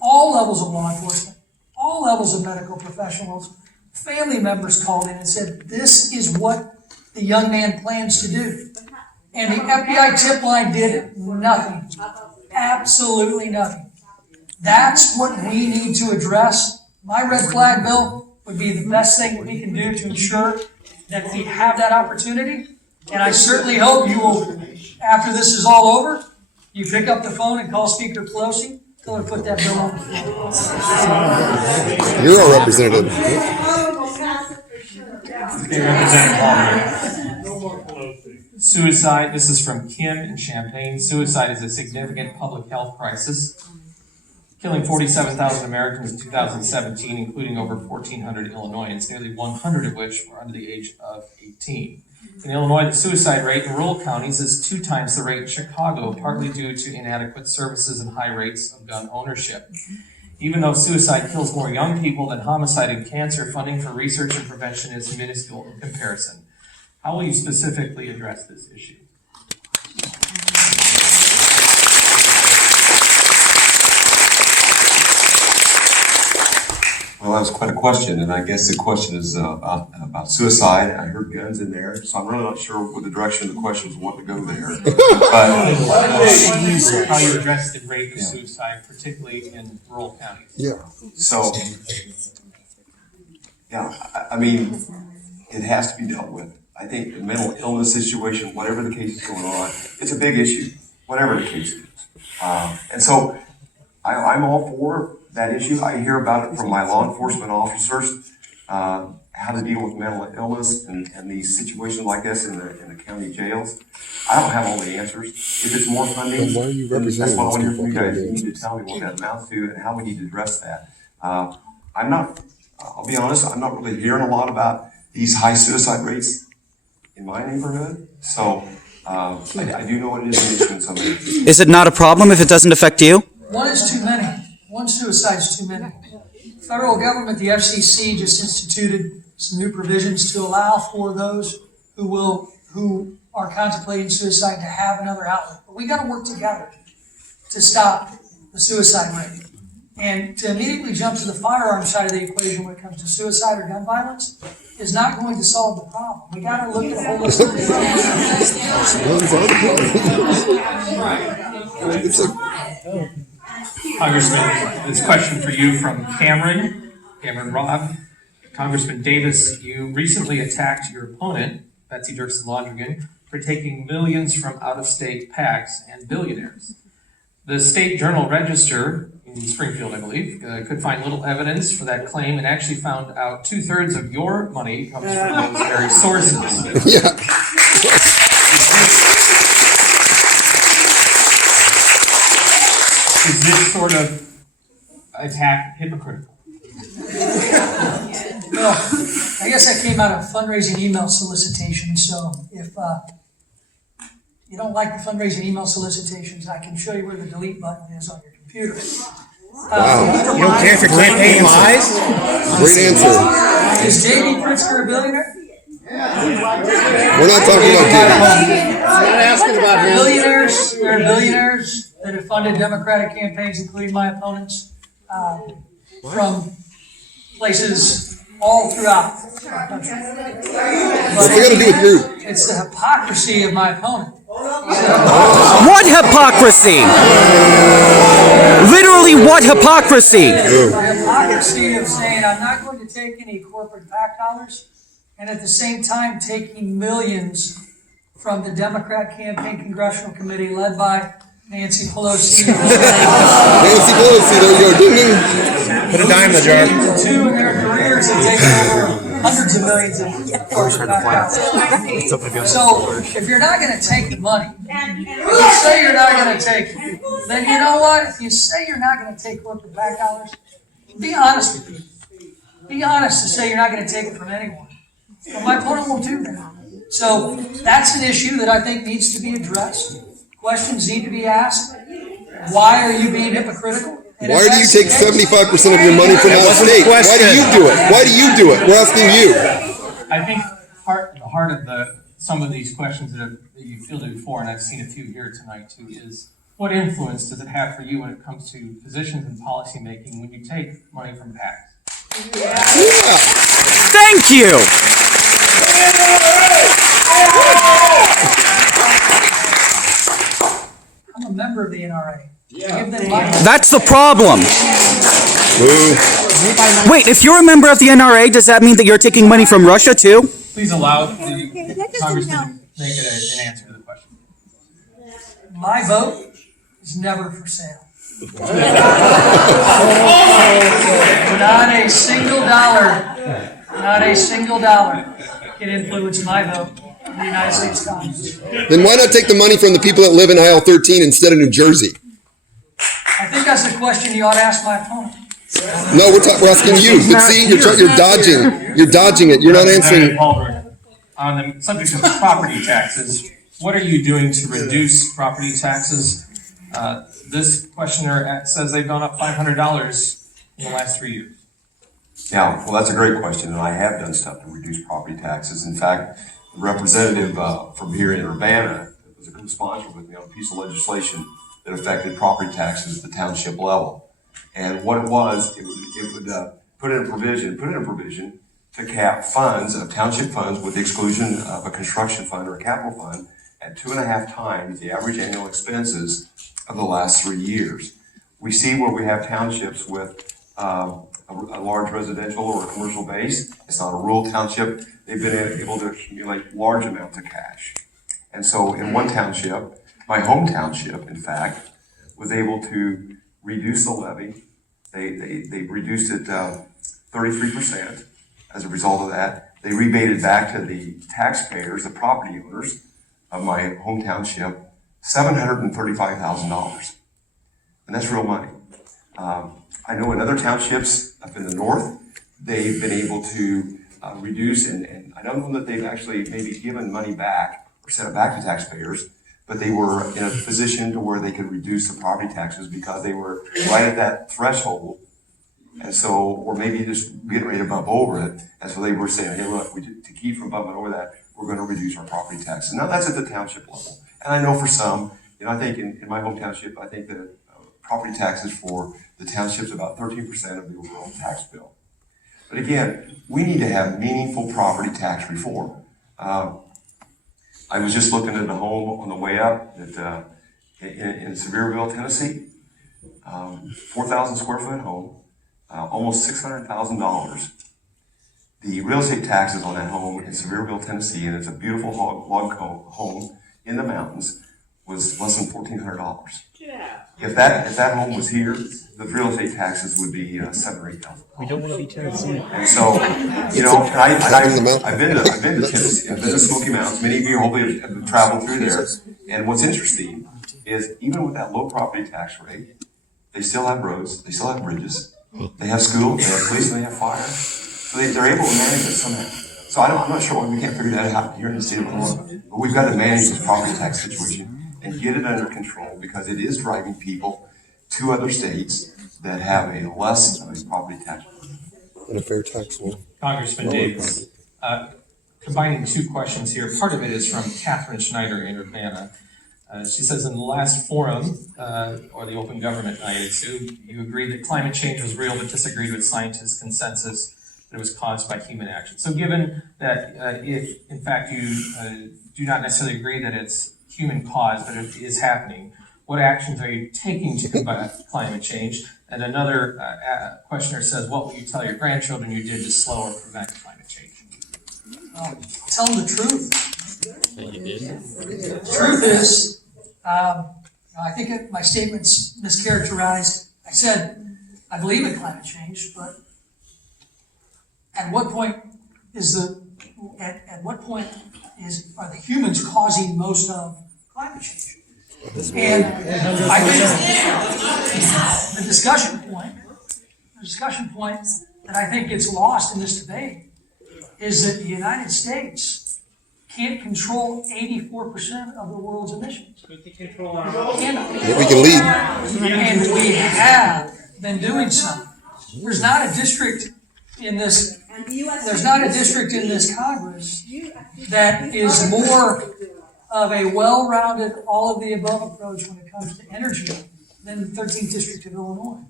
All levels of law enforcement, all levels of medical professionals, family members called in and said, this is what the young man plans to do. And the FBI tip line did nothing. Absolutely nothing. That's what we need to address. My red flag bill would be the best thing that we can do to ensure that we have that opportunity. And I certainly hope you will, after this is all over, you pick up the phone and call Speaker Pelosi, tell her to put that bill on the floor. You're our representative. Okay, Representative Palmer. Suicide, this is from Kim in Champaign. Suicide is a significant public health crisis, killing 47,000 Americans in 2017, including over 1,400 Illinoisans, nearly 100 of which were under the age of 18. In Illinois, the suicide rate in rural counties is 2 times the rate in Chicago, partly due to inadequate services and high rates of gun ownership. Even though suicide kills more young people than homicide and cancer, funding for research and prevention is minuscule in comparison. How will you specifically address this issue? Well, that was quite a question, and I guess the question is about suicide. I heard guns in there, so I'm really not sure what the direction of the question was wanting to go there. But How you address the rate of suicide, particularly in rural counties. Yeah. so, I mean, it has to be dealt with. I think the mental illness situation, whatever the case is going on, it's a big issue, whatever the case is. And so I'm all for that issue. I hear about it from my law enforcement officers, how to deal with mental illness and these situations like this in the county jails. I don't have all the answers. If it's more funding, Then why are you then that's representing what I these want you people? guys need to tell me what that amounts to and how we need to address that. I'll be honest, I'm not really hearing a lot about these high suicide rates in my neighborhood. So I do know what it is an issue in some areas. Is it not a problem if it doesn't affect you? One is too many. One suicide is too many. Federal government, the FCC, just instituted some new provisions to allow for those who are contemplating suicide to have another outlet. But we got to work together to stop the suicide rate. And to immediately jump to the firearm side of the equation when it comes to suicide or gun violence is not going to solve the problem. We got to look at a holistic Congressman, this question for you from Cameron Robb. Congressman Davis, you recently attacked your opponent, Betsy Dirksen Londrigan, for taking millions from out-of-state PACs and billionaires. The State Journal Register in Springfield, I believe, could find little evidence for that claim and actually found out 2/3 of your money comes from those very sources. Yeah. Is this sort of attack hypocritical? Well, I guess that came out of fundraising email solicitation. So if you don't like the fundraising email solicitations, I can show you where the delete button is on your computer. Wow. You don't care if your campaign lies? Great answer. Is J.D. Pritzker a billionaire? We're not talking about David. I'm not asking about him. Billionaires, there are billionaires that have funded Democratic campaigns, including my opponents, from places all throughout our country. What's it got to do with you? It's the hypocrisy of my opponent. What hypocrisy? Literally, what hypocrisy? The hypocrisy of saying, I'm not going to take any corporate PAC dollars, and at the same time taking millions from the Democrat Campaign Congressional Committee led by Nancy Pelosi. Nancy Pelosi, there you go. Ding, ding. Put a dime in the jar. The two in their careers have taken over hundreds of millions of corporate PAC dollars. So if you're not going to take the money, if you say you're not going to take it, then you know what? If you say you're not going to take corporate PAC dollars, be honest with people. Be honest to say you're not going to take it from anyone. Well, my opponent will do that. So that's an issue that I think needs to be addressed. Questions need to be asked. Why are you being hypocritical? And Why if do you that's take the case, 75% of your money from out of state? Why do you do it? Why do you do it? We're asking you. I think the heart of some of these questions that you fielded before, and I've seen a few here tonight too, is what influence does it have for you when it comes to positions in policymaking when you take money from PACs? Yeah. Thank you. I'm a member of the NRA. Give them money. That's the problem. Boo. Wait, if you're a member of the NRA, does that mean that you're taking money from Russia too? Please allow the congressman to make it an answer to the question. My vote is never for sale. Not a single dollar can influence my vote in the United States Congress. Then why not take the money from the people that live in aisle 13 instead of New Jersey? I think that's a question you ought to ask my opponent. No, we're asking you. But see, you're dodging. You're dodging it. You're not answering. On the subject of property taxes, what are you doing to reduce property taxes? This questioner says they've gone up $500 in the last 3 years. Yeah, well, that's a great question, and I have done stuff to reduce property taxes. In fact, the representative from here in Urbana was a co-sponsor with me on a piece of legislation that affected property taxes at the township level. And what it was, it would put in a provision to cap funds, township funds, with the exclusion of a construction fund or a capital fund at 2.5 times the average annual expenses of the last 3 years. We see where we have townships with a large residential or commercial base. It's not a rural township. They've been able to accumulate large amounts of cash. And so in one township, my home township, in fact, was able to reduce the levy. They reduced it 33%. As a result of that, they rebated back to the taxpayers, the property owners of my home township, $735,000. And that's real money. I know in other townships up in the north, they've been able to reduce, and I don't know that they've actually maybe given money back or sent it back to taxpayers, but they were in a position to where they could reduce the property taxes because they were right at that threshold. And so, or maybe just getting ready to bump over it. And so they were saying, hey, look, to keep from bumping over that, we're going to reduce our property taxes. Now that's at the township level. And I know for some, I think in my home township, I think that property taxes for the township's about 13% of the overall tax bill. But again, we need to have meaningful property tax reform. I was just looking at a home on the way up that in Sevierville, Tennessee, 4,000 square foot home, almost $600,000. The real estate taxes on that home in Sevierville, Tennessee, and it's a beautiful log home in the mountains, was less than $1,400. Yeah. If that home was here, the real estate taxes would be $7,000 or $8,000. We don't want to be Tennessee. And so, I've been to Tennessee, I've been to Smoky Mountains. Many of you hopefully have traveled through there. And what's interesting is even with that low property tax rate, they still have roads, they still have bridges, they have schools, they have police, and they have fire. So they're able to manage it somehow. So I'm not sure why we can't figure that out here in the state of Illinois. But we've got to manage this property tax situation and get it under control because it is driving people to other states that have a less of a property tax. And a fair tax law. Congressman Davis, combining two questions here. Part of it is from Catherine Schneider in Urbana. She says in the last forum, or the open government night, I assume, you agreed that climate change was real, but disagreed with scientists' consensus that it was caused by human action. So given that if, in fact, you do not necessarily agree that it's human caused, but it is happening, what actions are you taking to combat climate change? And another questioner says, what will you tell your grandchildren you did to slow or prevent climate change? Tell them the truth. The truth is, I think my statement's mischaracterized. I said, I believe in climate change, but at what point are the humans causing most of climate change? And I think the discussion point that I think gets lost in this debate is that the United States can't control 84% of the world's emissions. We can control our own. Yeah, we can lead. And we have been doing so. There's not a district in this Congress that is more of a well-rounded, all-of-the-above approach when it comes to energy than the 13th District of Illinois.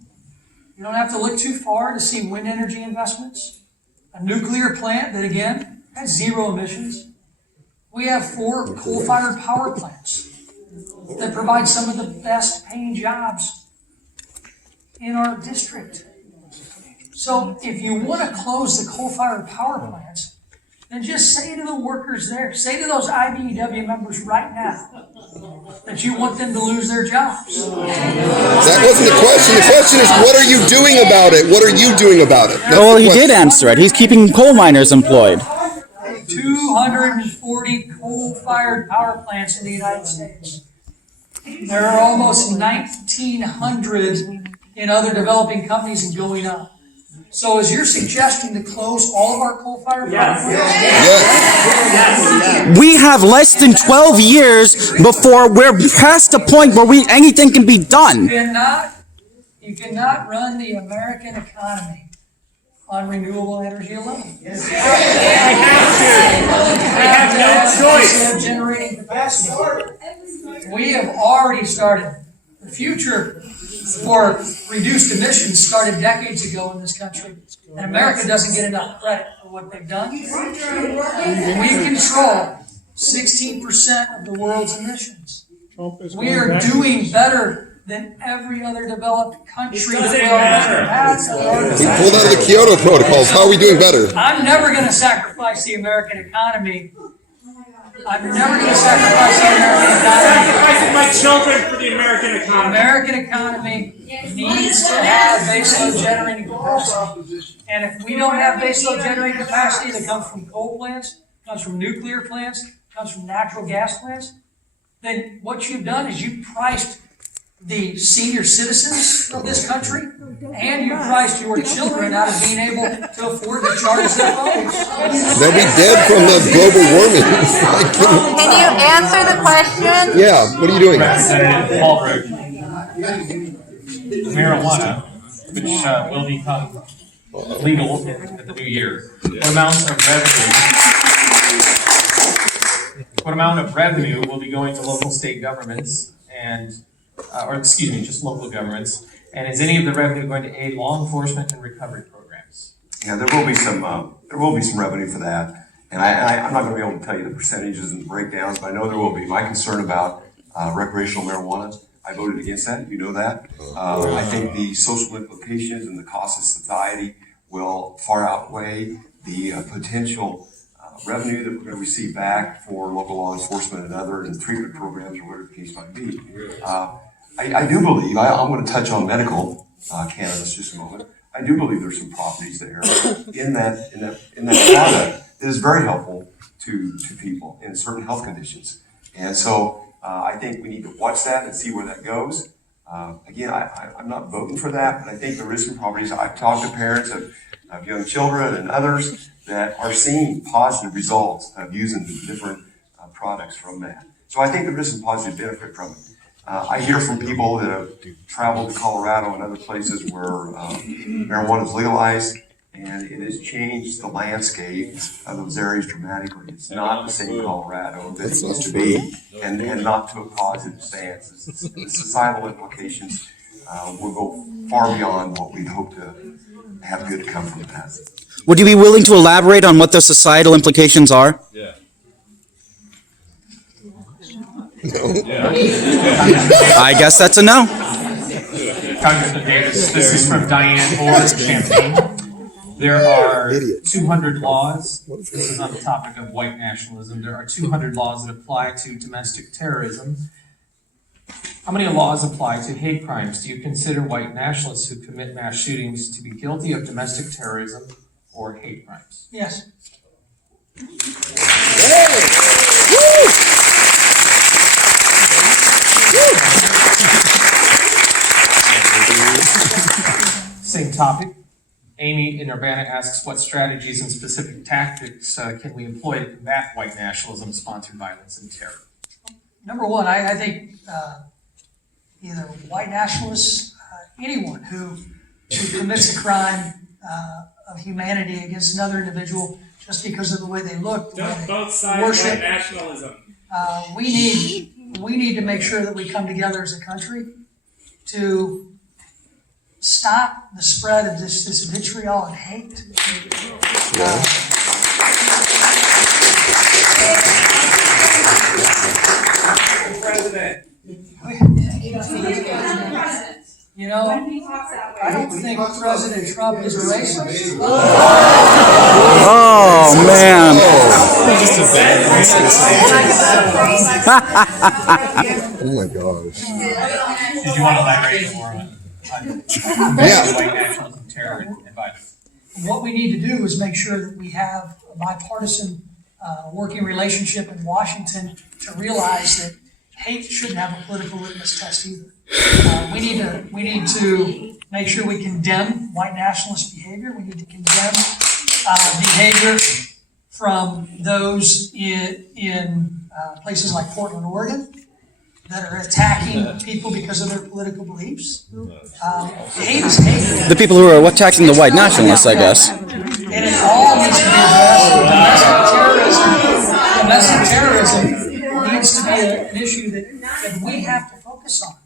You don't have to look too far to see wind energy investments, a nuclear plant that, again, has zero emissions. We have 4 coal-fired power plants that provide some of the best paying jobs in our district. So if you want to close the coal-fired power plants, then just say to the workers there, say to those IBEW members right now that you want them to lose their jobs. That wasn't the question. The question is, what are you doing about it? What are you doing about it? That's Well, the he question. did answer it. He's keeping coal miners employed. 240 coal-fired power plants in the United States. There are almost 1,900 in other developing countries and going up. So is your suggestion to close all of our coal-fired power plants? Yes. We have less than 12 years before we're past the point where anything can be done. You cannot run the American economy on renewable energy alone. They have no choice. Generating capacity. We have already started. The future for reduced emissions started decades ago in this country, and America doesn't get enough credit for what they've done. We control 16% of the world's emissions. We are doing better than every other developed country that will pass. We pulled out of the Kyoto protocols. How are we doing better? I'm never going to sacrifice the American economy. I'm never going to sacrifice the American economy. Sacrificing my children for the American The economy. American economy needs to have baseload generating capacity. And if we don't have baseload generating capacity that comes from coal plants, comes from nuclear plants, comes from natural gas plants, then what you've done is you've priced the senior citizens of this country, and you priced your children out of being able to afford to charge their phones. They'll be dead from the global warming. Can you answer the question? Yeah, what are you doing? Representative Paul Roach. Marijuana, which will become legal at the new year, what amount of revenue will be going to local state governments and just local governments, and is any of the revenue going to aid law enforcement and recovery programs? Yeah, there will be some revenue for that, and I'm not going to be able to tell you the percentages and the breakdowns, but I know there will be. My concern about recreational marijuana, I voted against that. You know that. I think the social implications and the cost of society will far outweigh the potential revenue that we're going to receive back for local law enforcement and other and treatment programs or whatever the case might be. I do believe, I'm going to touch on medical cannabis just a moment. I do believe there's some properties there in that product that is very helpful to people in certain health conditions. And so I think we need to watch that and see where that goes. Again, I'm not voting for that, but I think there is some properties. I've talked to parents of of young children and others that are seeing positive results of using the different products from that. So I think there is some positive benefit from it. I hear from people that have traveled to Colorado and other places where marijuana is legalized, and it has changed the landscape of those areas dramatically. It's not the same Colorado that it used to be, and not to a positive stance. The societal implications will go far beyond what we'd hope to have good come from that. Would you be willing to elaborate on what those societal implications are? Yeah. I guess that's a no. Congressman Davis, this is from Diane Orr's campaign. There are 200 laws. This is on the topic of white nationalism. There are 200 laws that apply to domestic terrorism. How many laws apply to hate crimes? Do you consider white nationalists who commit mass shootings to be guilty of domestic terrorism or hate crimes? Yes. Same topic. Amy in Urbana asks, what strategies and specific tactics can we employ to combat white nationalism, sponsored violence, and terror? Number one, I think either white nationalists, anyone who commits a crime of humanity against another individual just because of the way they look, the way they Both sides worship, white nationalism. we need to make sure that we come together as a country to stop the spread of this vitriol and hate. President. You know, I don't think President Trump is racist. Oh, man. Oh my gosh. Did you want to elaborate more on white nationalism, terror, and violence? What we need to do is make sure that we have a bipartisan working relationship in Washington to realize that hate shouldn't have a political litmus test either. We need to make sure we condemn white nationalist behavior. We need to condemn behavior from those in places like Portland, Oregon, that are attacking people because of their political beliefs. Hate is hate. The people who are attacking the white nationalists, I guess. And it all needs to be addressed. Domestic terrorism needs to be an issue that we have to focus on.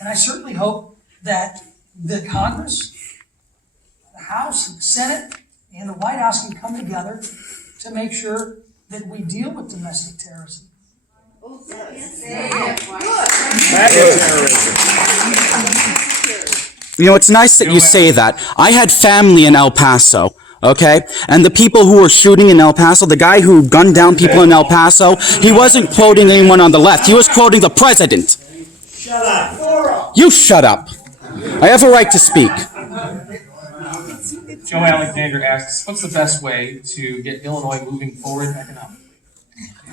And I certainly hope that the Congress, the House, the Senate, and the White House can come together to make sure that we deal with domestic terrorism. You know, it's nice that you say that. I had family in El Paso, okay? And the people who were shooting in El Paso, the guy who gunned down people in El Paso, he wasn't quoting anyone on the left. He was quoting the president. Shut up. You shut up. I have a right to speak. Joe Alexander asks, what's the best way to get Illinois moving forward economically?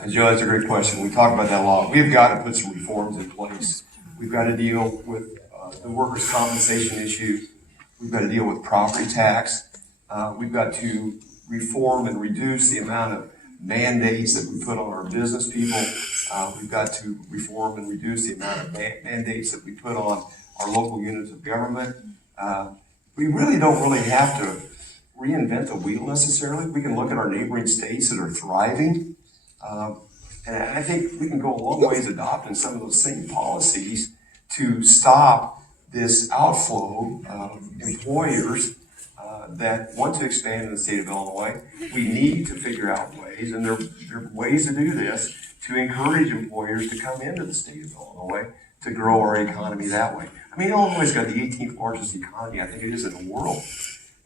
Joe, that's a great question. We talk about that a lot. We've got to put some reforms in place. We've got to deal with the workers' compensation issue. We've got to deal with property tax. We've got to reform and reduce the amount of mandates that we put on our business people. We've got to reform and reduce the amount of mandates that we put on our local units of government. We really don't have to reinvent the wheel necessarily. We can look at our neighboring states that are thriving. And I think we can go a long ways adopting some of those same policies to stop this outflow of employers that want to expand in the state of Illinois. We need to figure out ways, and there are ways to do this, to encourage employers to come into the state of Illinois to grow our economy that way. I mean, Illinois has got the 18th largest economy, I think it is, in the world.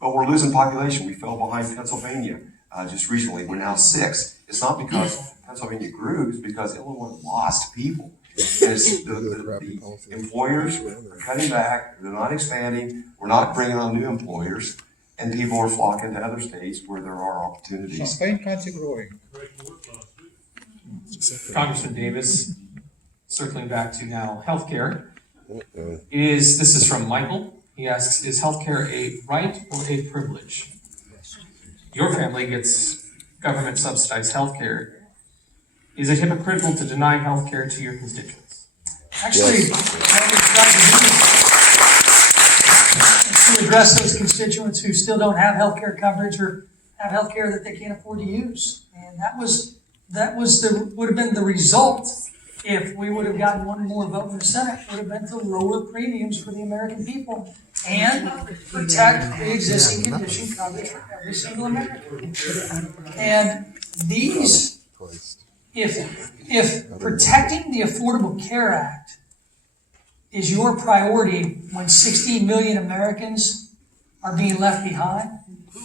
But we're losing population. We fell behind Pennsylvania just recently. We're now 6th. It's not because Pennsylvania grew, it's because Illinois lost people. And it's the employers are cutting back, they're not expanding, we're not bringing on new employers, and people are flocking to other states where there are opportunities. Congressman Davis, circling back to now healthcare, this is from Michael. He asks, is healthcare a right or a privilege? your family gets government subsidized health care, is it hypocritical to deny health care to your constituents? Actually, what we try to do is to address those constituents who still don't have health care coverage or have health care that they can't afford to use. And would have been the result if we would have gotten one more vote in the Senate, would have been to lower premiums for the American people and protect pre-existing condition coverage for every single American. And these, if protecting the Affordable Care Act is your priority when 60 million Americans are being left behind,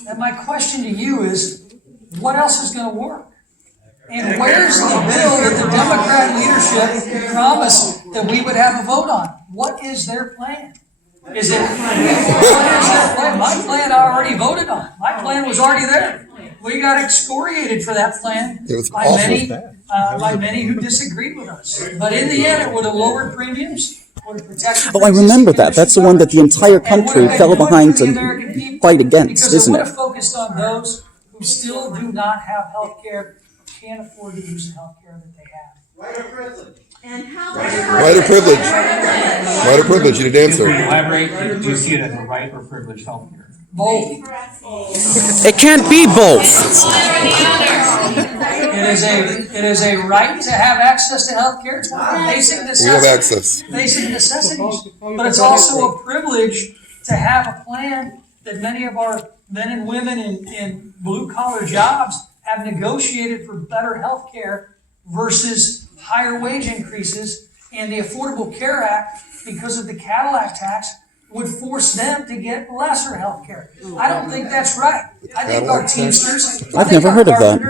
then my question to you is, what else is going to work? And where's the bill that the Democrat leadership promised that we would have a vote on? What is their plan? What is their plan? My plan I already voted on. My plan was already there. We got excoriated for that plan by many who disagreed with us. But in the end, it would have lowered premiums. Oh, I remember that. That's the one that the entire country fell behind to fight against, isn't it? Because it would have focused on those who still do not have health care, can't afford to use the health care that they have. Right or privilege? And how Right or privilege? Right or privilege? You didn't answer. Elaborate, do you see it as a right or privileged health care? Both. It can't be both. It is a right to have access to health care. It's one of the basic We have necessities. access. Basic necessities. But it's also a privilege to have a plan that many of our men and women in blue-collar jobs have negotiated for better health care versus higher wage increases. And the Affordable Care Act, because of the Cadillac tax, would force them to get lesser health care. I don't think that's right. I think our Teamsters, I've never heard of that.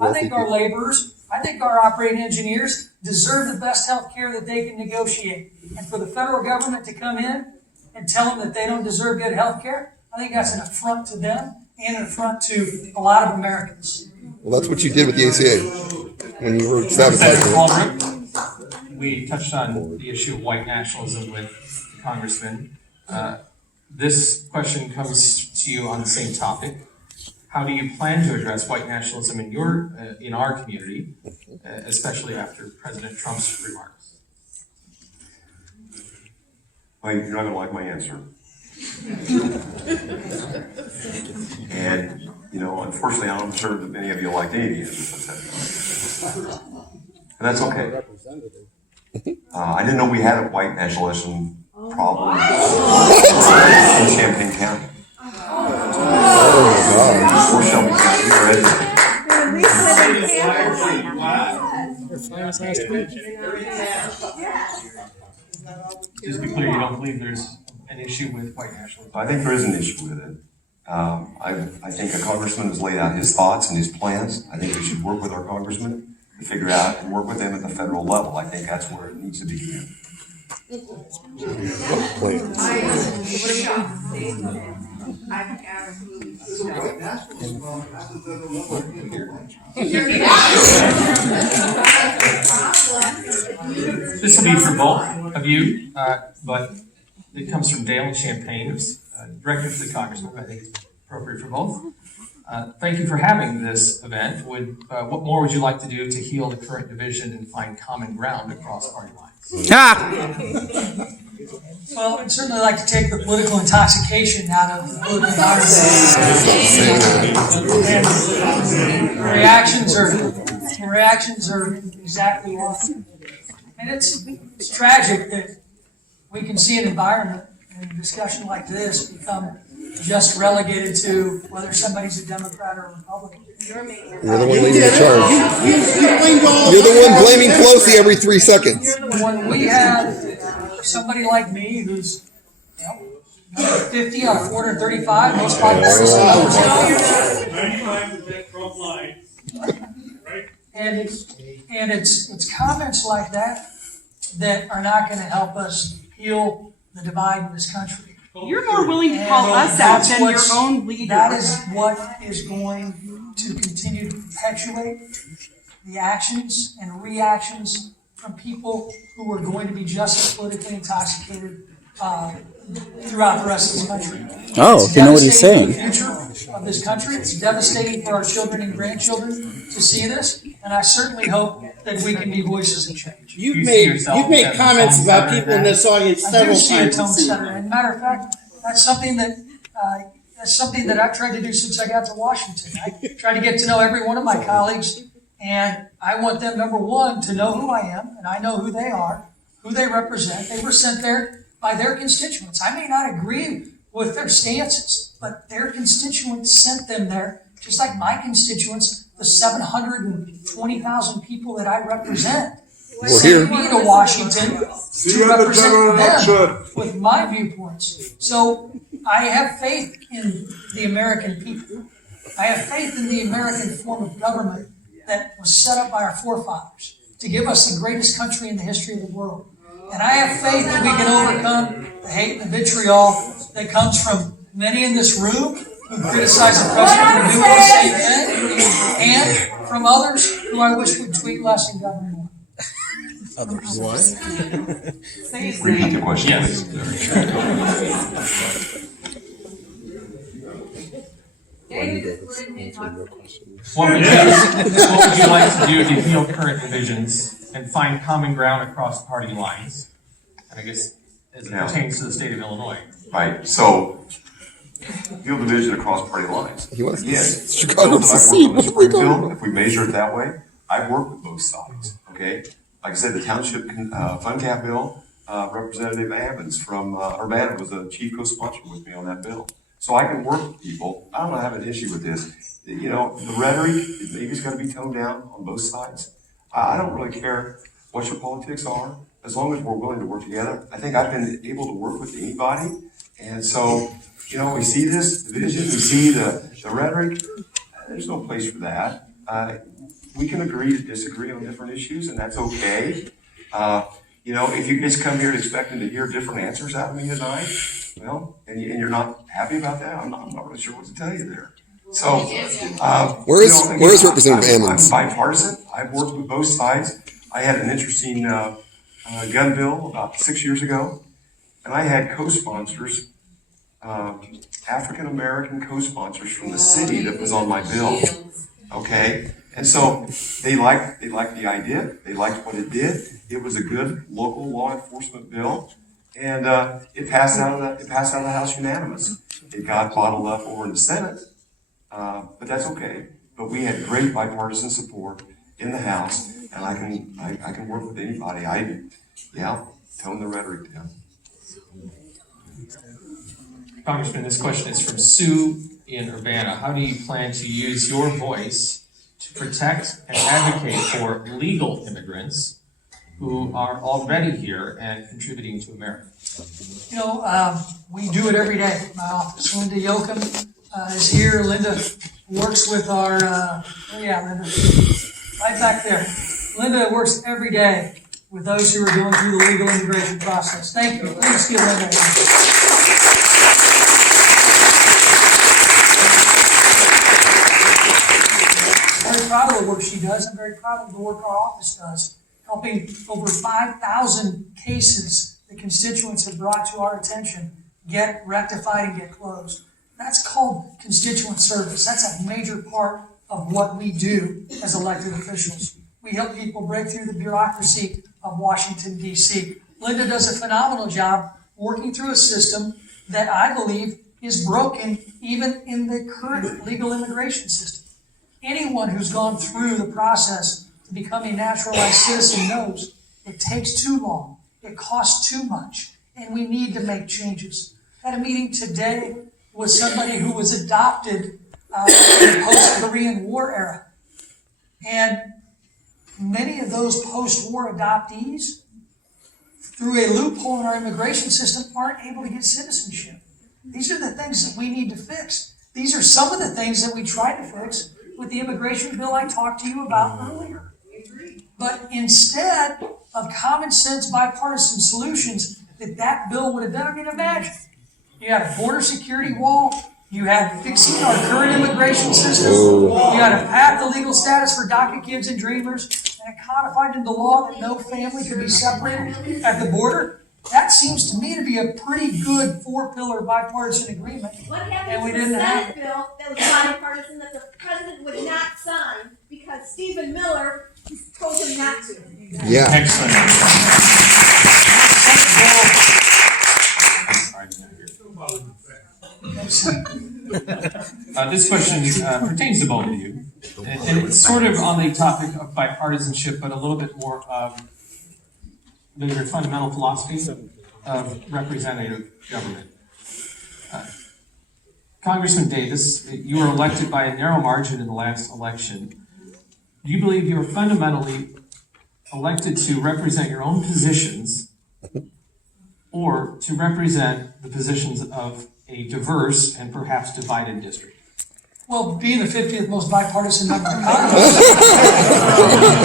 I think our laborers, I think our operating engineers deserve the best health care that they can negotiate. And for the federal government to come in and tell them that they don't deserve good health care, I think that's an affront to them and an affront to a lot of Americans. Well, that's what you did with the ACA when you were sabotaging it. We touched on the issue of white nationalism with the congressman. This question comes to you on the same topic. How do you plan to address white nationalism in our community, especially after President Trump's remarks? Well, you're not going to like my answer. And, unfortunately, I'm sure that many of you liked any of the answers I said. And that's okay. I didn't know we had a white nationalism problem in Champaign County. Or Shelby County, or Just to be clear, you don't believe there's an issue with white nationalism? I think there is an issue with it. I think a congressman has laid out his thoughts and his plans. I think we should work with our congressman to figure out and work with them at the federal level. I think that's where it needs to begin. This will be for both of you, but it comes from Dale in Champaign, who's directed for the congressman. I think it's appropriate for both. Thank you for having this event. What more would you like to do to heal the current division and find common ground across party lines? Well, I'd certainly like to take the political intoxication out of the political environment. Reactions are exactly what. I mean, it's tragic that we can see an environment and a discussion like this become just relegated to whether somebody's a Democrat or a Republican. You're the one leading the charge. You're the one blaming Pelosi every 3 seconds. When we have somebody like me who's, number 50 out of 435, most bipartisan and it's comments like that that are not going to help us heal the divide in this country. You're more willing to call us out than your own leader. That is what is going to continue to perpetuate the actions and reactions from people who are going to be just as politically intoxicated throughout the rest of this country. Oh, you know what he's saying. of this country. It's devastating for our children and grandchildren to see this, and I certainly hope that we can be voices of change. You've made comments about people in this audience I do several see a times. tone this evening. setter, and matter of fact, that's something that I've tried to do since I got to Washington. I try to get to know every one of my colleagues, and I want them, number one, to know who I am, and I know who they are, who they represent. They were sent there by their constituents. I may not agree with their stances, but their constituents sent them there, just like my constituents, the 720,000 people that I represent, sent me to Washington to represent them with my viewpoints. So I have faith in the American people. I have faith in the American form of government that was set up by our forefathers to give us the greatest country in the history of the world. And I have faith that we can overcome the hate and the vitriol that comes from many in this room who criticize the president for doing the same thing, and from others who I wish would tweet less and govern more. Others. What? Repeat the question, Yes. What would you like to do if you feel current divisions and find common ground across party lines? And I guess as it pertains to the state of Illinois. Right, so, field division across party lines. He wants Yes. Chicago to secede. What are we talking about? If we measure it that way, I've worked with both sides, okay? Like I said, the township fund cap bill, Representative Evans from Urbana was a chief co-sponsor with me on that bill. So I can work with people. I don't have an issue with this. You know, the rhetoric, maybe it's gonna be toned down on both sides. I don't really care what your politics are, as long as we're willing to work together. I think I've been able to work with anybody. And so, you know, we see this division, we see the rhetoric. There's no place for that. We can agree to disagree on different issues, and that's okay. You know, if you just come here expecting to hear different answers out of me tonight, well, and you're not happy about that, I'm not really sure what to tell you there. So, Where is Representative Ammons? I'm bipartisan. I've worked with both sides. I had an interesting gun bill about 6 years ago, and I had co-sponsors, African-American co-sponsors from the city that was on my bill, okay? And so they liked the idea, they liked what it did. It was a good local law enforcement bill, and it passed out of the House unanimous. It got bottled up over in the Senate, but that's okay. But we had great bipartisan support in the House, and I can work with anybody. Tone the rhetoric down. Congressman, this question is from Sue in Urbana. How do you plan to use your voice to protect and advocate for legal immigrants who are already here and contributing to America? You know, we do it every day in my office. Linda Yoakum is here. Linda works with our, Linda, right back there. Linda works every day with those who are going through the legal immigration process. Thank you. Please give Linda a hand. I'm very proud of the work she does. I'm very proud of the work our office does, helping over 5,000 cases the constituents have brought to our attention get rectified and get closed. That's called constituent service. That's a major part of what we do as elected officials. We help people break through the bureaucracy of Washington, D.C. Linda does a phenomenal job working through a system that I believe is broken even in the current legal immigration system. Anyone who's gone through the process to become a naturalized citizen knows it takes too long, it costs too much, and we need to make changes. I had a meeting today with somebody who was adopted in the post-Korean War era. And many of those post-war adoptees, through a loophole in our immigration system, aren't able to get citizenship. These are the things that we need to fix. These are some of the things that we tried to fix with the immigration bill I talked to you about earlier. But instead of common sense bipartisan solutions that bill would have done, I mean, imagine. You had a border security wall, you had fixing our current immigration system, you had a path to legal status for DACA kids and dreamers, and it codified into law that no family could be separated at the border. That seems to me to be a pretty good four-pillar bipartisan agreement. What And happened we to the didn't have Senate bill that was bipartisan that the president would not sign because Stephen Miller told him not to? Yeah. Excellent. This question pertains to both of you. And it's sort of on the topic of bipartisanship, but a little bit more of the fundamental philosophy of representative government. Congressman Davis, you were elected by a narrow margin in the last election. Do you believe you were fundamentally elected to represent your own positions or to represent the positions of a diverse and perhaps divided district? Well, being the 50th most bipartisan member of Congress,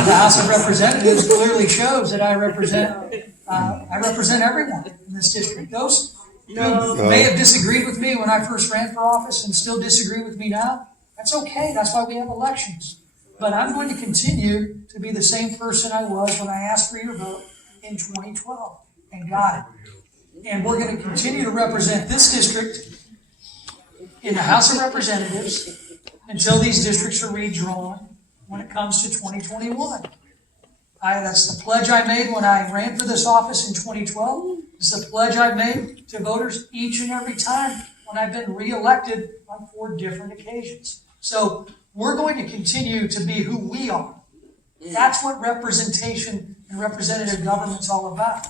the House of Representatives clearly shows that I represent everyone in this district. Those who may have disagreed with me when I first ran for office and still disagree with me now, that's okay. That's why we have elections. But I'm going to continue to be the same person I was when I asked for your vote in 2012 and got it. And we're going to continue to represent this district in the House of Representatives until these districts are redrawn when it comes to 2021. That's the pledge I made when I ran for this office in 2012. It's the pledge I've made to voters each and every time when I've been reelected on 4 different occasions. So we're going to continue to be who we are. That's what representation and representative government's all about.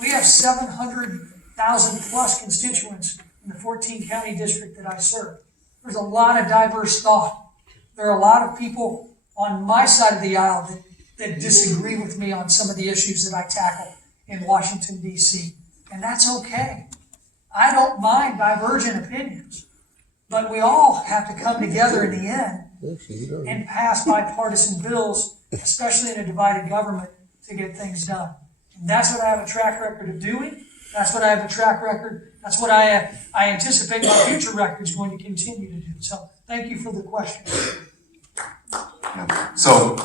We have 700,000 plus constituents in the 14 county district that I serve. There's a lot of diverse thought. There are a lot of people on my side of the aisle that disagree with me on some of the issues that I tackle in Washington, D.C. And that's okay. I don't mind divergent opinions, but we all have to come together in the end and pass bipartisan bills, especially in a divided government, to get things done. And that's what I have a track record of doing. That's what I have a track record. That's what I anticipate my future record is going to continue to do. So thank you for the question. So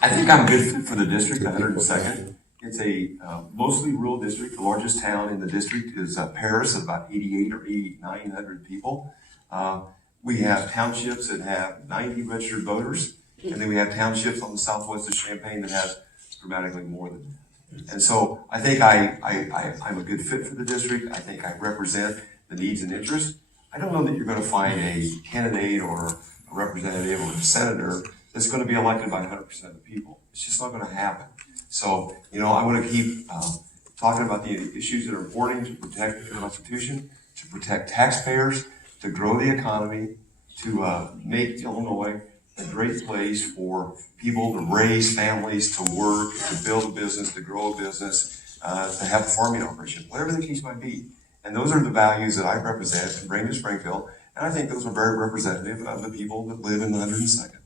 I think I'm good fit for the district, 102nd. It's a mostly rural district. The largest town in the district is Paris, about 88 or 900 people. We have townships that have 90 registered voters, and then we have townships on the southwest of Champaign that has dramatically more than that. And so I think I'm a good fit for the district. I think I represent the needs and interests. I don't know that you're going to find a candidate or a representative or a senator that's going to be elected by 100% of the people. It's just not going to happen. So, I want to keep talking about the issues that are important to protect the Constitution, to protect taxpayers, to grow the economy, to make Illinois a great place for people to raise families, to work, to build a business, to grow a business, to have a farming operation, whatever the case might be. And those are the values that I represent and bring to Springfield. And I think those are very representative of the people that live in the 102nd.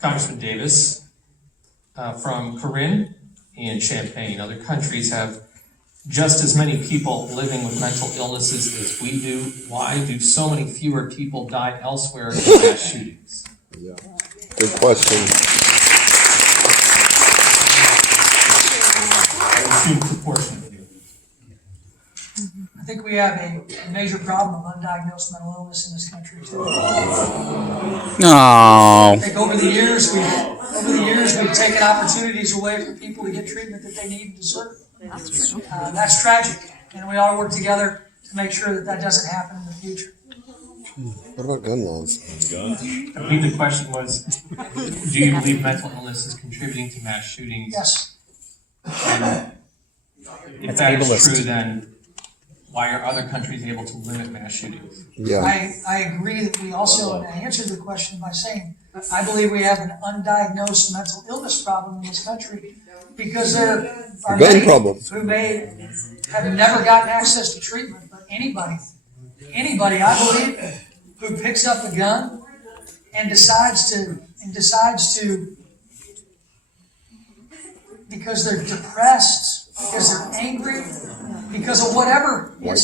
Congressman Davis, from Corinne and Champaign, other countries have just as many people living with mental illnesses as we do. Why do so many fewer people die elsewhere in mass shootings? Yeah. Good question. I assume proportionately. I think we have a major problem of undiagnosed mental illness in this country too. Oh. I think over the years we've taken opportunities away from people to get treatment that they need and deserve. That's tragic, and we ought to work together to make sure that doesn't happen in the future. What about gun laws? I believe the question was, do you believe mental illness is contributing to mass shootings? Yes. And if that is true, then why are other countries able to limit mass shootings? Yeah. I agree that we also, and I answered the question by saying, I believe we have an undiagnosed mental illness problem in this country because there are many who may have never gotten access to treatment, but anybody, I believe, who picks up a gun and decides to, because they're depressed, because they're angry, because of whatever, they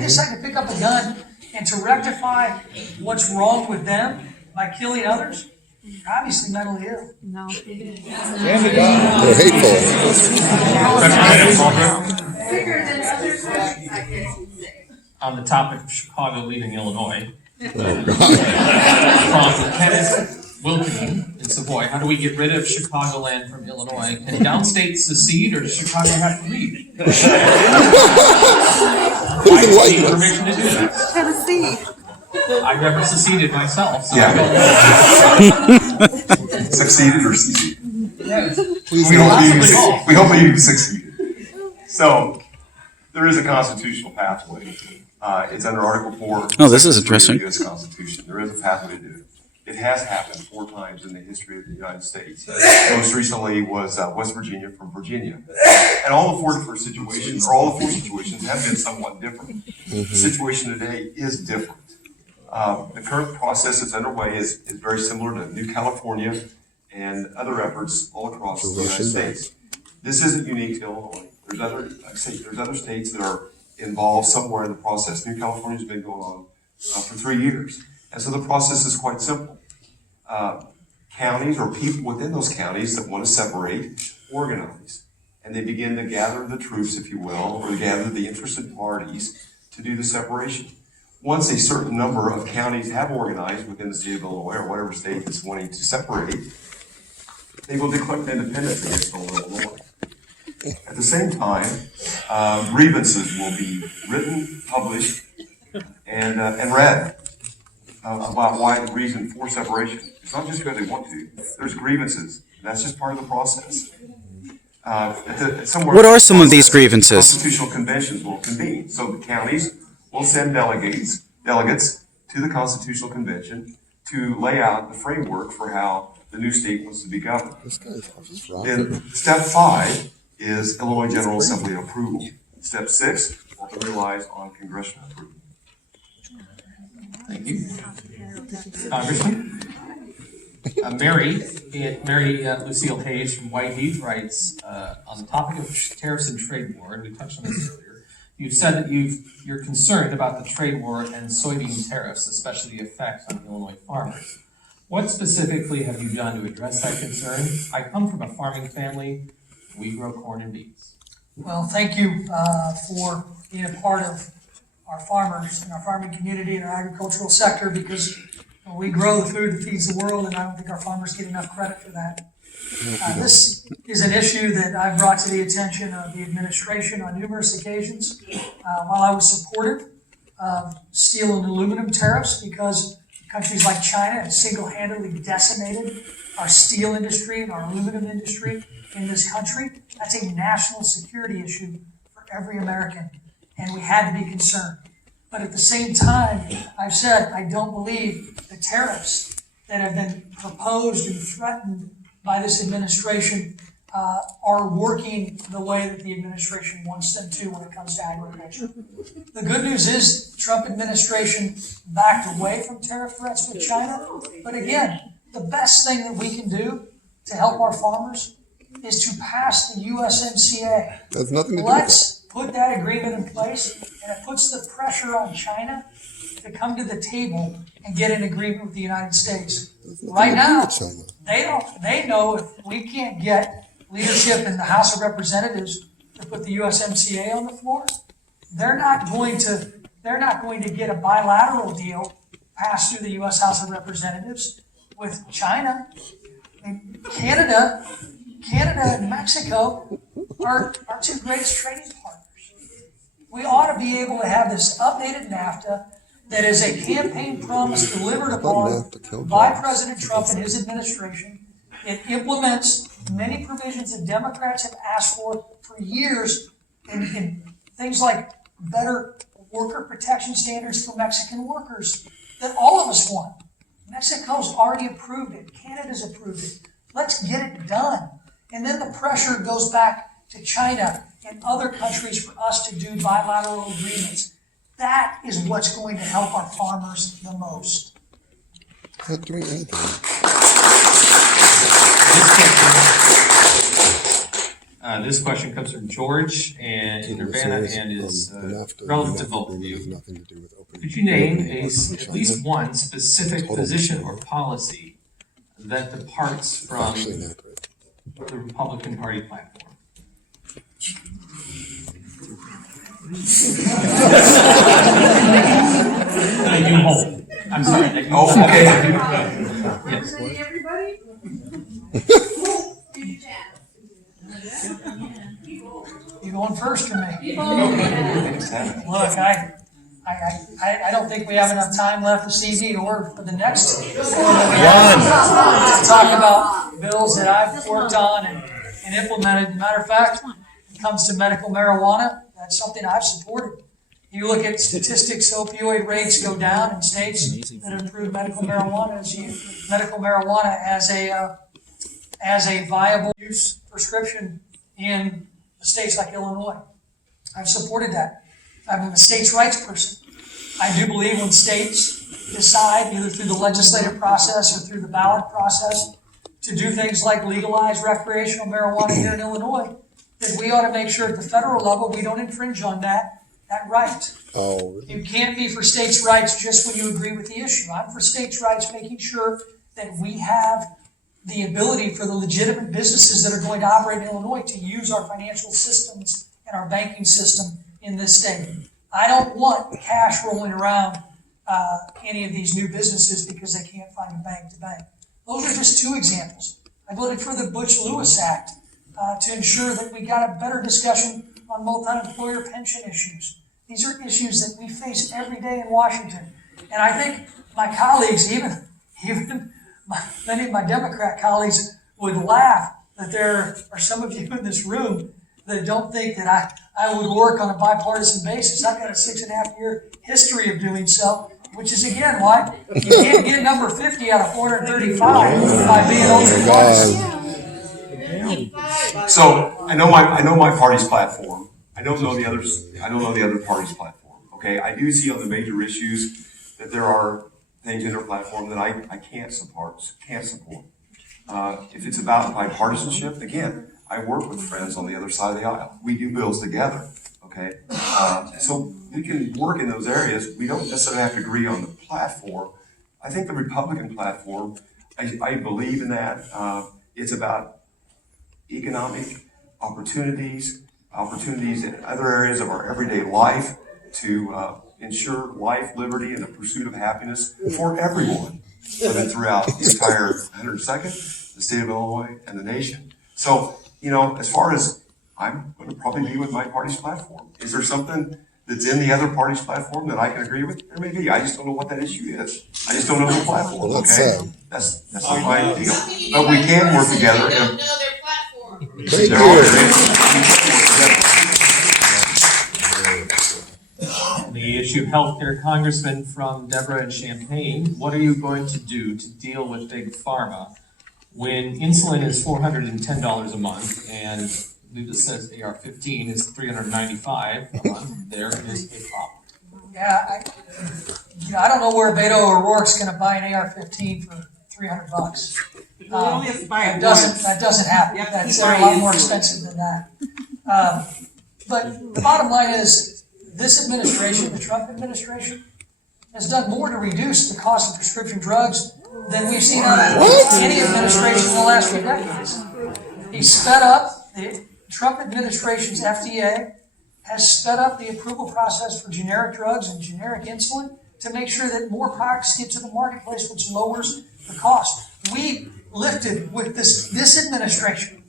decide to pick up a gun and to rectify what's wrong with them by killing others, You're obviously mentally ill. No. They're hateful. Representative Holbrook, Bigger than other states, I guess you'd say. on the topic of Chicago leaving Illinois, Oh, God. from Kenneth Wilkening in Savoy, how do we get rid of Chicagoland from Illinois? Can downstate secede, or does Chicago have to leave? I need permission to do that. Tennessee. I've never seceded myself, so Yeah. I don't know. Succeeded or seceded? Please We don't. hope you succeeded. So, there is a constitutional pathway. It's under Article 4. Oh, this is Section 3 of interesting. the U.S. Constitution. There is a pathway to do it. It has happened 4 times in the history of the United States. Most recently was West Virginia from Virginia. And all the 4 different situations, or all the 4 situations have been somewhat different. The situation today is different. The current process that's underway is very similar to New California and other efforts all across the United States. This isn't unique to Illinois. There's other states that are involved somewhere in the process. New California's been going on for 3 years. And so the process is quite simple. Counties or people within those counties that want to separate organize. And they begin to gather the troops, if you will, or gather the interested parties to do the separation. Once a certain number of counties have organized within the state of Illinois, or whatever state is wanting to separate, they will declare independence against Illinois. At the same time, grievances will be written, published, and read about why the reason for separation. It's not just because they want to. There's grievances. That's just part of the process. What are some of these grievances? Constitutional conventions will convene. So the counties will send delegates to the Constitutional Convention to lay out the framework for how the new state wants to be governed. Then step 5 is Illinois General Assembly approval. Step 6 will relies on congressional approval. Thank you. Congressman? Mary Lucille Hayes from Whiteheath writes, on the topic of tariffs and trade war, and we touched on this earlier, you've said that you're concerned about the trade war and soybean tariffs, especially the effect on Illinois farmers. What specifically have you done to address that concern? I come from a farming family. We grow corn and beans. Well, thank you for being a part of our farmers and our farming community and our agricultural sector, because we grow the food that feeds the world, and I don't think our farmers get enough credit for that. This is an issue that I've brought to the attention of the administration on numerous occasions. While I was supportive of steel and aluminum tariffs, because countries like China have single-handedly decimated our steel industry and our aluminum industry in this country, that's a national security issue for every American, and we had to be concerned. But at the same time, I've said I don't believe the tariffs that have been proposed and threatened by this administration are working the way that the administration wants them to when it comes to agriculture. The good news is the Trump administration backed away from tariff threats with China. But again, the best thing that we can do to help our farmers is to pass the USMCA. That's nothing to do Let's put that agreement in place, and it puts the pressure on China to come to the table and get an agreement with the United States. Right now, they know if we can't get leadership in the House of Representatives to put the USMCA on the floor, they're not going to get a bilateral deal passed through the U.S. House of Representatives with China. And Canada and Mexico are our 2 greatest trading partners. We ought to be able to have this updated NAFTA that is a campaign promise delivered upon by President Trump and his administration. It implements many provisions that Democrats have asked for years in things like better worker protection standards for Mexican workers that all of us want. Mexico's already approved it. Canada's approved it. Let's get it done. And then the pressure goes back to China and other countries for us to do bilateral agreements. That is what's going to help our farmers the most. Not doing anything. This question comes from George in Urbana and is relevant to both of you. Could you name at least one specific position or policy that departs from Actually not great. the Republican Party platform? That you hold. I'm sorry, that you hold. okay. Yes. Everybody? You going first or me? Look, I don't think we have enough time left this evening or for the next one to talk about bills that I've worked on and implemented. Matter of fact, when it comes to medical marijuana, that's something I've supported. You look at statistics, opioid rates go down in states that have approved medical marijuana as a viable use prescription in states like Illinois. I've supported that. I'm a states' rights person. I do believe when states decide, either through the legislative process or through the ballot process, to do things like legalize recreational marijuana here in Illinois, that we ought to make sure at the federal level we don't infringe on that right. Oh, really? You can't be for states' rights just when you agree with the issue. I'm for states' rights, making sure that we have the ability for the legitimate businesses that are going to operate in Illinois to use our financial systems and our banking system in this state. I don't want cash rolling around any of these new businesses because they can't find a bank to bank. Those are just two examples. I voted for the Bush-Lewis Act to ensure that we got a better discussion on multi-employer pension issues. These are issues that we face every day in Washington. And I think my colleagues, even many of my Democrat colleagues, would laugh that there are some of you in this room that don't think that I would work on a bipartisan basis. I've got a 6.5-year history of doing so, which is again why you can't get number 50 out of 435 by being ultra-partisan. So I know my party's platform. I don't know the other party's platform. Okay, I do see on the major issues that there are things in their platform that I can't support. If it's about bipartisanship, again, I work with friends on the other side of the aisle. We do bills together. Okay, so we can work in those areas. We don't necessarily have to agree on the platform. I think the Republican platform, I believe in that. It's about economic opportunities in other areas of our everyday life to ensure life, liberty, and the pursuit of happiness for everyone, whether throughout the entire 102nd, the state of Illinois, and the nation. So, as far as I'm going to probably be with my party's platform. Is there something that's in the other party's platform that I can agree with? There may be. I just don't know what that issue is. I just don't know the platform. Well, Okay, that's not my deal. But we can work together. Don't know their platform. Thank you. The issue of healthcare, Congressman from Deborah and Champaign, what are you going to do to deal with Big Pharma when insulin is $410 a month and I believe it says AR-15 is $395 a month? There is a problem. Yeah, I don't know where Beto O'Rourke's going to buy an AR-15 for $300. That doesn't happen. That's a lot more expensive than that. But the bottom line is, this administration, the Trump administration, has done more to reduce the cost of prescription drugs than we've seen on any administration in the last few decades. He sped up, the Trump administration's FDA has sped up the approval process for generic drugs and generic insulin to make sure that more products get to the marketplace, which lowers the cost. We lifted with this administration,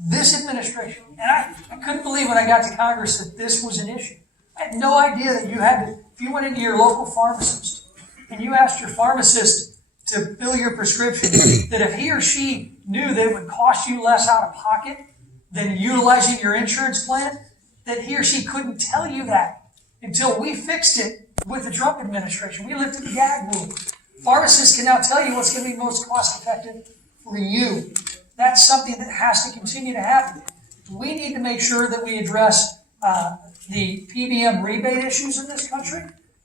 and I couldn't believe when I got to Congress that this was an issue. I had no idea that you had to, if you went into your local pharmacist and you asked your pharmacist to fill your prescription, that if he or she knew that it would cost you less out of pocket than utilizing your insurance plan, that he or she couldn't tell you that until we fixed it with the Trump administration. We lifted the gag rule. Pharmacists can now tell you what's going to be most cost effective for you. That's something that has to continue to happen. We need to make sure that we address the PBM rebate issues in this country.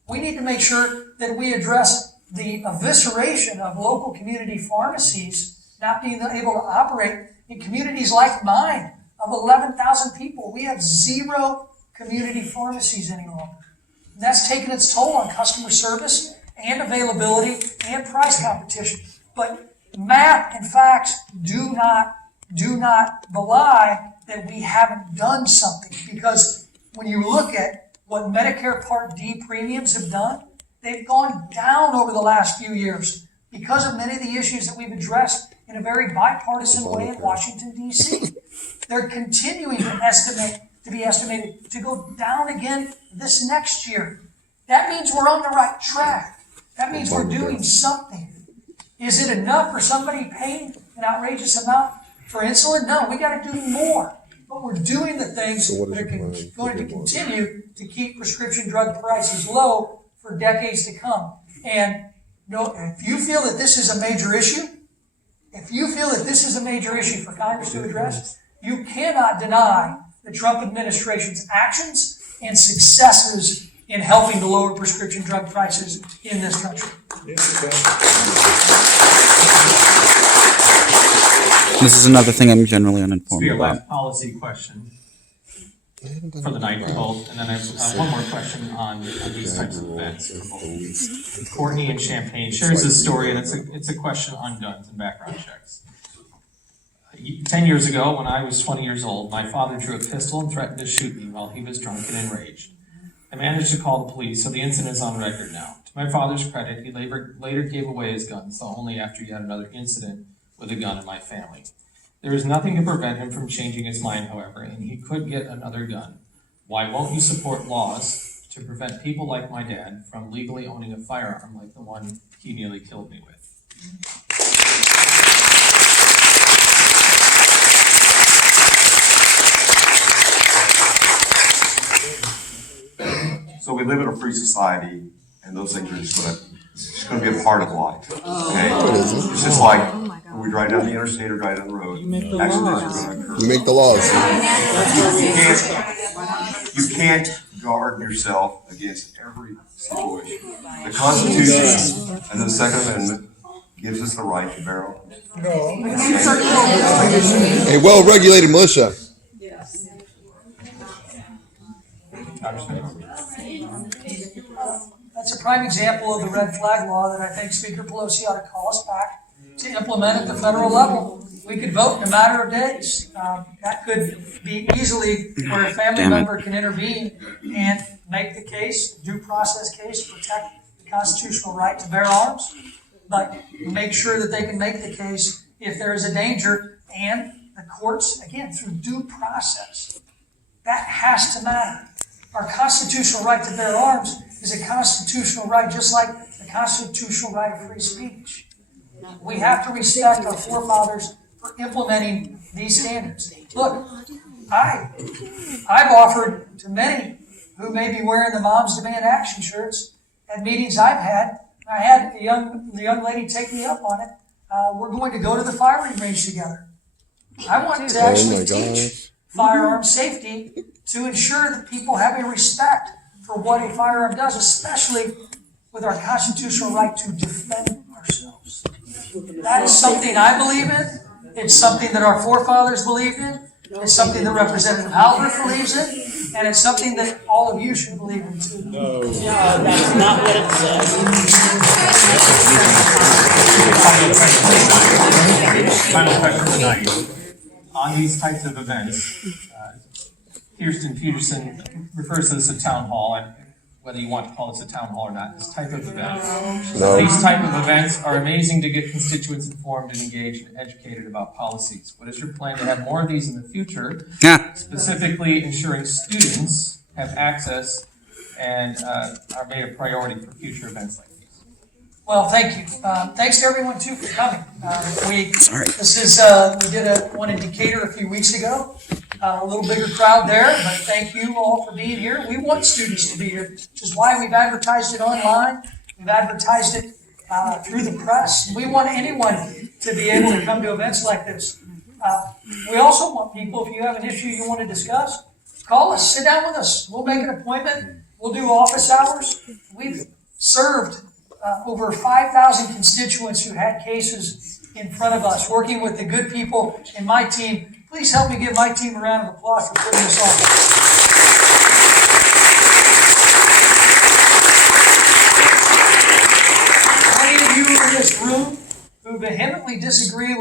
We need to make sure that we address the evisceration of local community pharmacies not being able to operate in communities like mine of 11,000 people. We have 0 community pharmacies any longer. And that's taken its toll on customer service and availability and price competition. But math and facts do not belie that we haven't done something, because when you look at what Medicare Part D premiums have done, they've gone down over the last few years because of many of the issues that we've addressed in a very bipartisan way in Washington, D.C. They're continuing to be estimated to go down again this next year. That means we're on the right track. That means we're doing something. Is it enough for somebody paying an outrageous amount for insulin? No, we got to do more. But we're doing the things that are going to continue to keep prescription drug prices low for decades to come. And if you feel that this is a major issue, for Congress to address, you cannot deny the Trump administration's actions and successes in helping to lower prescription drug prices in this country. This is another thing I'm generally uninformed Your about. last policy question for the night for both, and then I have one more question on these types of events for both. Courtney in Champaign shares this story, and it's a question on guns and background checks. 10 years ago, when I was 20 years old, my father drew a pistol and threatened to shoot me while he was drunk and enraged. I managed to call the police, so the incident is on record now. To my father's credit, he later gave away his gun, so only after he had another incident with a gun in my family. There is nothing to prevent him from changing his mind, however, and he could get another gun. Why won't you support laws to prevent people like my dad from legally owning a firearm like the one he nearly killed me with? So we live in a free society, and those things are just going to be a part of life. Okay? It's just like when we drive down the interstate or drive down the road. Accidents are going to occur. You make the laws. You can't guard yourself against every situation. The Constitution and the Second Amendment gives us the right to bear arms. A well-regulated militia. That's a prime example of the red flag law that I think Speaker Pelosi ought to call us back to implement at the federal level. We could vote in a matter of days. That could be easily where a family member can intervene and make the case, due process case, protect the constitutional right to bear arms, but make sure that they can make the case if there is a danger, and the courts, again, through due process. That has to matter. Our constitutional right to bear arms is a constitutional right, just like the constitutional right of free speech. We have to respect our forefathers for implementing these standards. Look, I've offered to many who may be wearing the Moms Demand Action shirts at meetings I've had. I had the young lady take me up on it. We're going to go to the firing range together. I want to actually teach firearm safety to ensure that people have a respect for what a firearm does, especially with our constitutional right to defend ourselves. That is something I believe in. It's something that our forefathers believed in. It's something that Representative Halbert believes in. And it's something that all of you should believe in too. No, that's not what it says. Final question tonight. On these types of events, Kirsten Peterson refers to this as a town hall, and whether you want to call this a town hall or not, this type of event. No. These type of events are amazing to get constituents informed and engaged and educated about policies. What is your plan to have more of these in the future, specifically ensuring students have access and are made a priority for future events like these? Well, thank you. Thanks to everyone too for coming. We did one in Decatur a few weeks ago. A little bigger crowd there, but thank you all for being here. We want students to be here, which is why we've advertised it online. We've advertised it through the press. We want anyone to be able to come to events like this. We also want people, if you have an issue you want to discuss, call us, sit down with us. We'll make an appointment. We'll do office hours. We've served over 5,000 constituents who had cases in front of us, working with the good people in my team. Please help me give my team a round of applause for putting this on. Many of you in this room who've vehemently disagree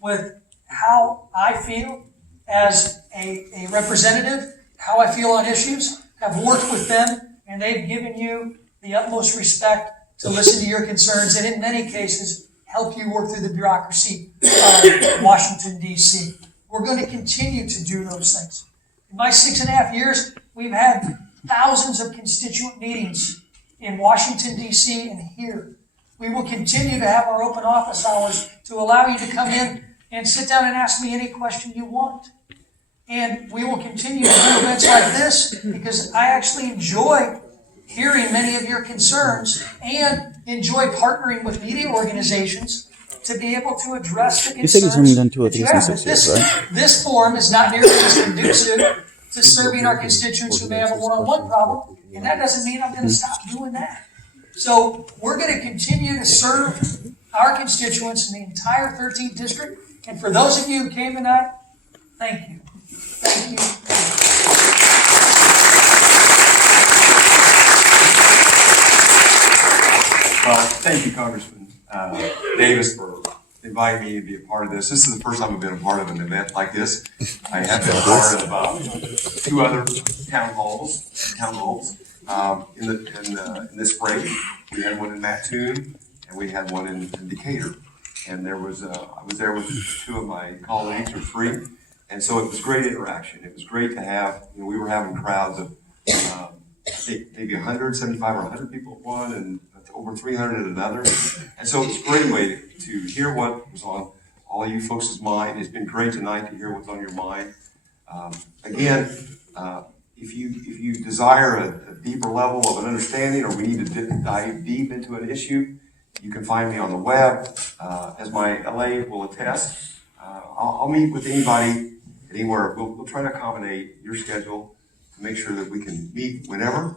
with how I feel as a representative, how I feel on issues, have worked with them, and they've given you the utmost respect to listen to your concerns, and in many cases, help you work through the bureaucracy of Washington, D.C. We're going to continue to do those things. In my 6.5 years, we've had thousands of constituent meetings in Washington, D.C. and here. We will continue to have our open office hours to allow you to come in and sit down and ask me any question you want. And we will continue to do events like this because I actually enjoy hearing many of your concerns and enjoy partnering with media organizations to be able to address the concerns. You said he's only done 2 of that you these in have. 6 years, right? This forum is not nearly as conducive to serving our constituents who may have a one-on-one problem, and that doesn't mean I'm going to stop doing that. So we're going to continue to serve our constituents in the entire 13th district. And for those of you who came tonight, thank you. Thank you. Thank you, Congressman Davis, for inviting me to be a part of this. This is the first time I've been a part of an event like this. I have been a part of 2 other town halls in this spring. We had one in Mattoon and we had one in Decatur. And I was there with 2 of my colleagues, or 3. And so it was great interaction. It was great to have, we were having crowds of, I think maybe 175 or 100 people at one and over 300 at another. And so it's a great way to hear what was on all of you folks' mind. It's been great tonight to hear what's on your mind. Again, if you desire a deeper level of an understanding, or we need to dive deep into an issue, you can find me on the web. As my LA will attest, I'll meet with anybody anywhere. We'll try to accommodate your schedule to make sure that we can meet whenever.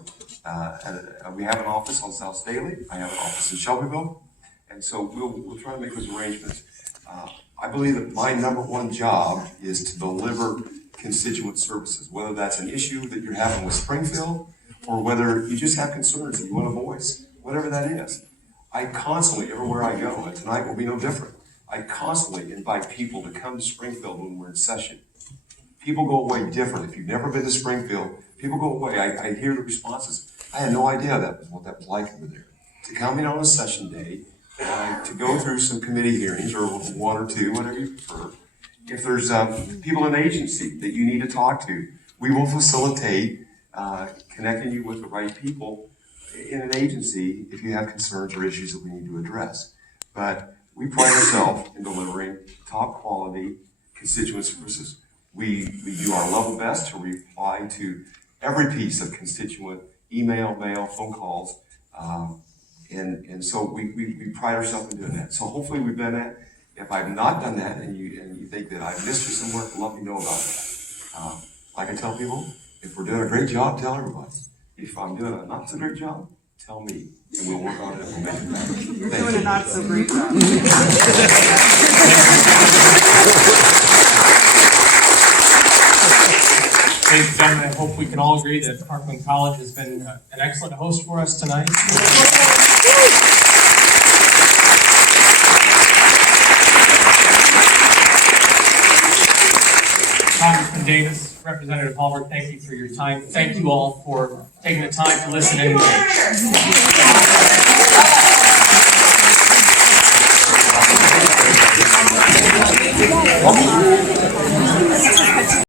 We have an office on South Staley. I have an office in Shelbyville. And so we'll try to make those arrangements. I believe that my number one job is to deliver constituent services, whether that's an issue that you're having with Springfield, or whether you just have concerns that you want to voice, whatever that is. I constantly, everywhere I go, and tonight will be no different, I constantly invite people to come to Springfield when we're in session. People go away different. If you've never been to Springfield, people go away. I hear the responses. I had no idea what that was like over there. To come in on a session day, to go through some committee hearings, or 1 or 2, whatever you prefer. If there's people in agency that you need to talk to, we will facilitate connecting you with the right people in an agency if you have concerns or issues that we need to address. But we pride ourselves in delivering top quality constituent services. We do our level best to reply to every piece of constituent email, mail, phone calls, and so we pride ourselves in doing that. So hopefully we've done that. If I've not done that and you think that I've missed you somewhere, let me know about that. Like I tell people, if we're doing a great job, tell everybody. If I'm doing a not so great job, tell me, and we'll work on it and we'll make it better. You're doing a not so great job. Ladies and gentlemen, I hope we can all agree that Parkland College has been an excellent host for us tonight. Congressman Davis, Representative Hallberg, thank you for your time. Thank you all for taking the time to listen anyway.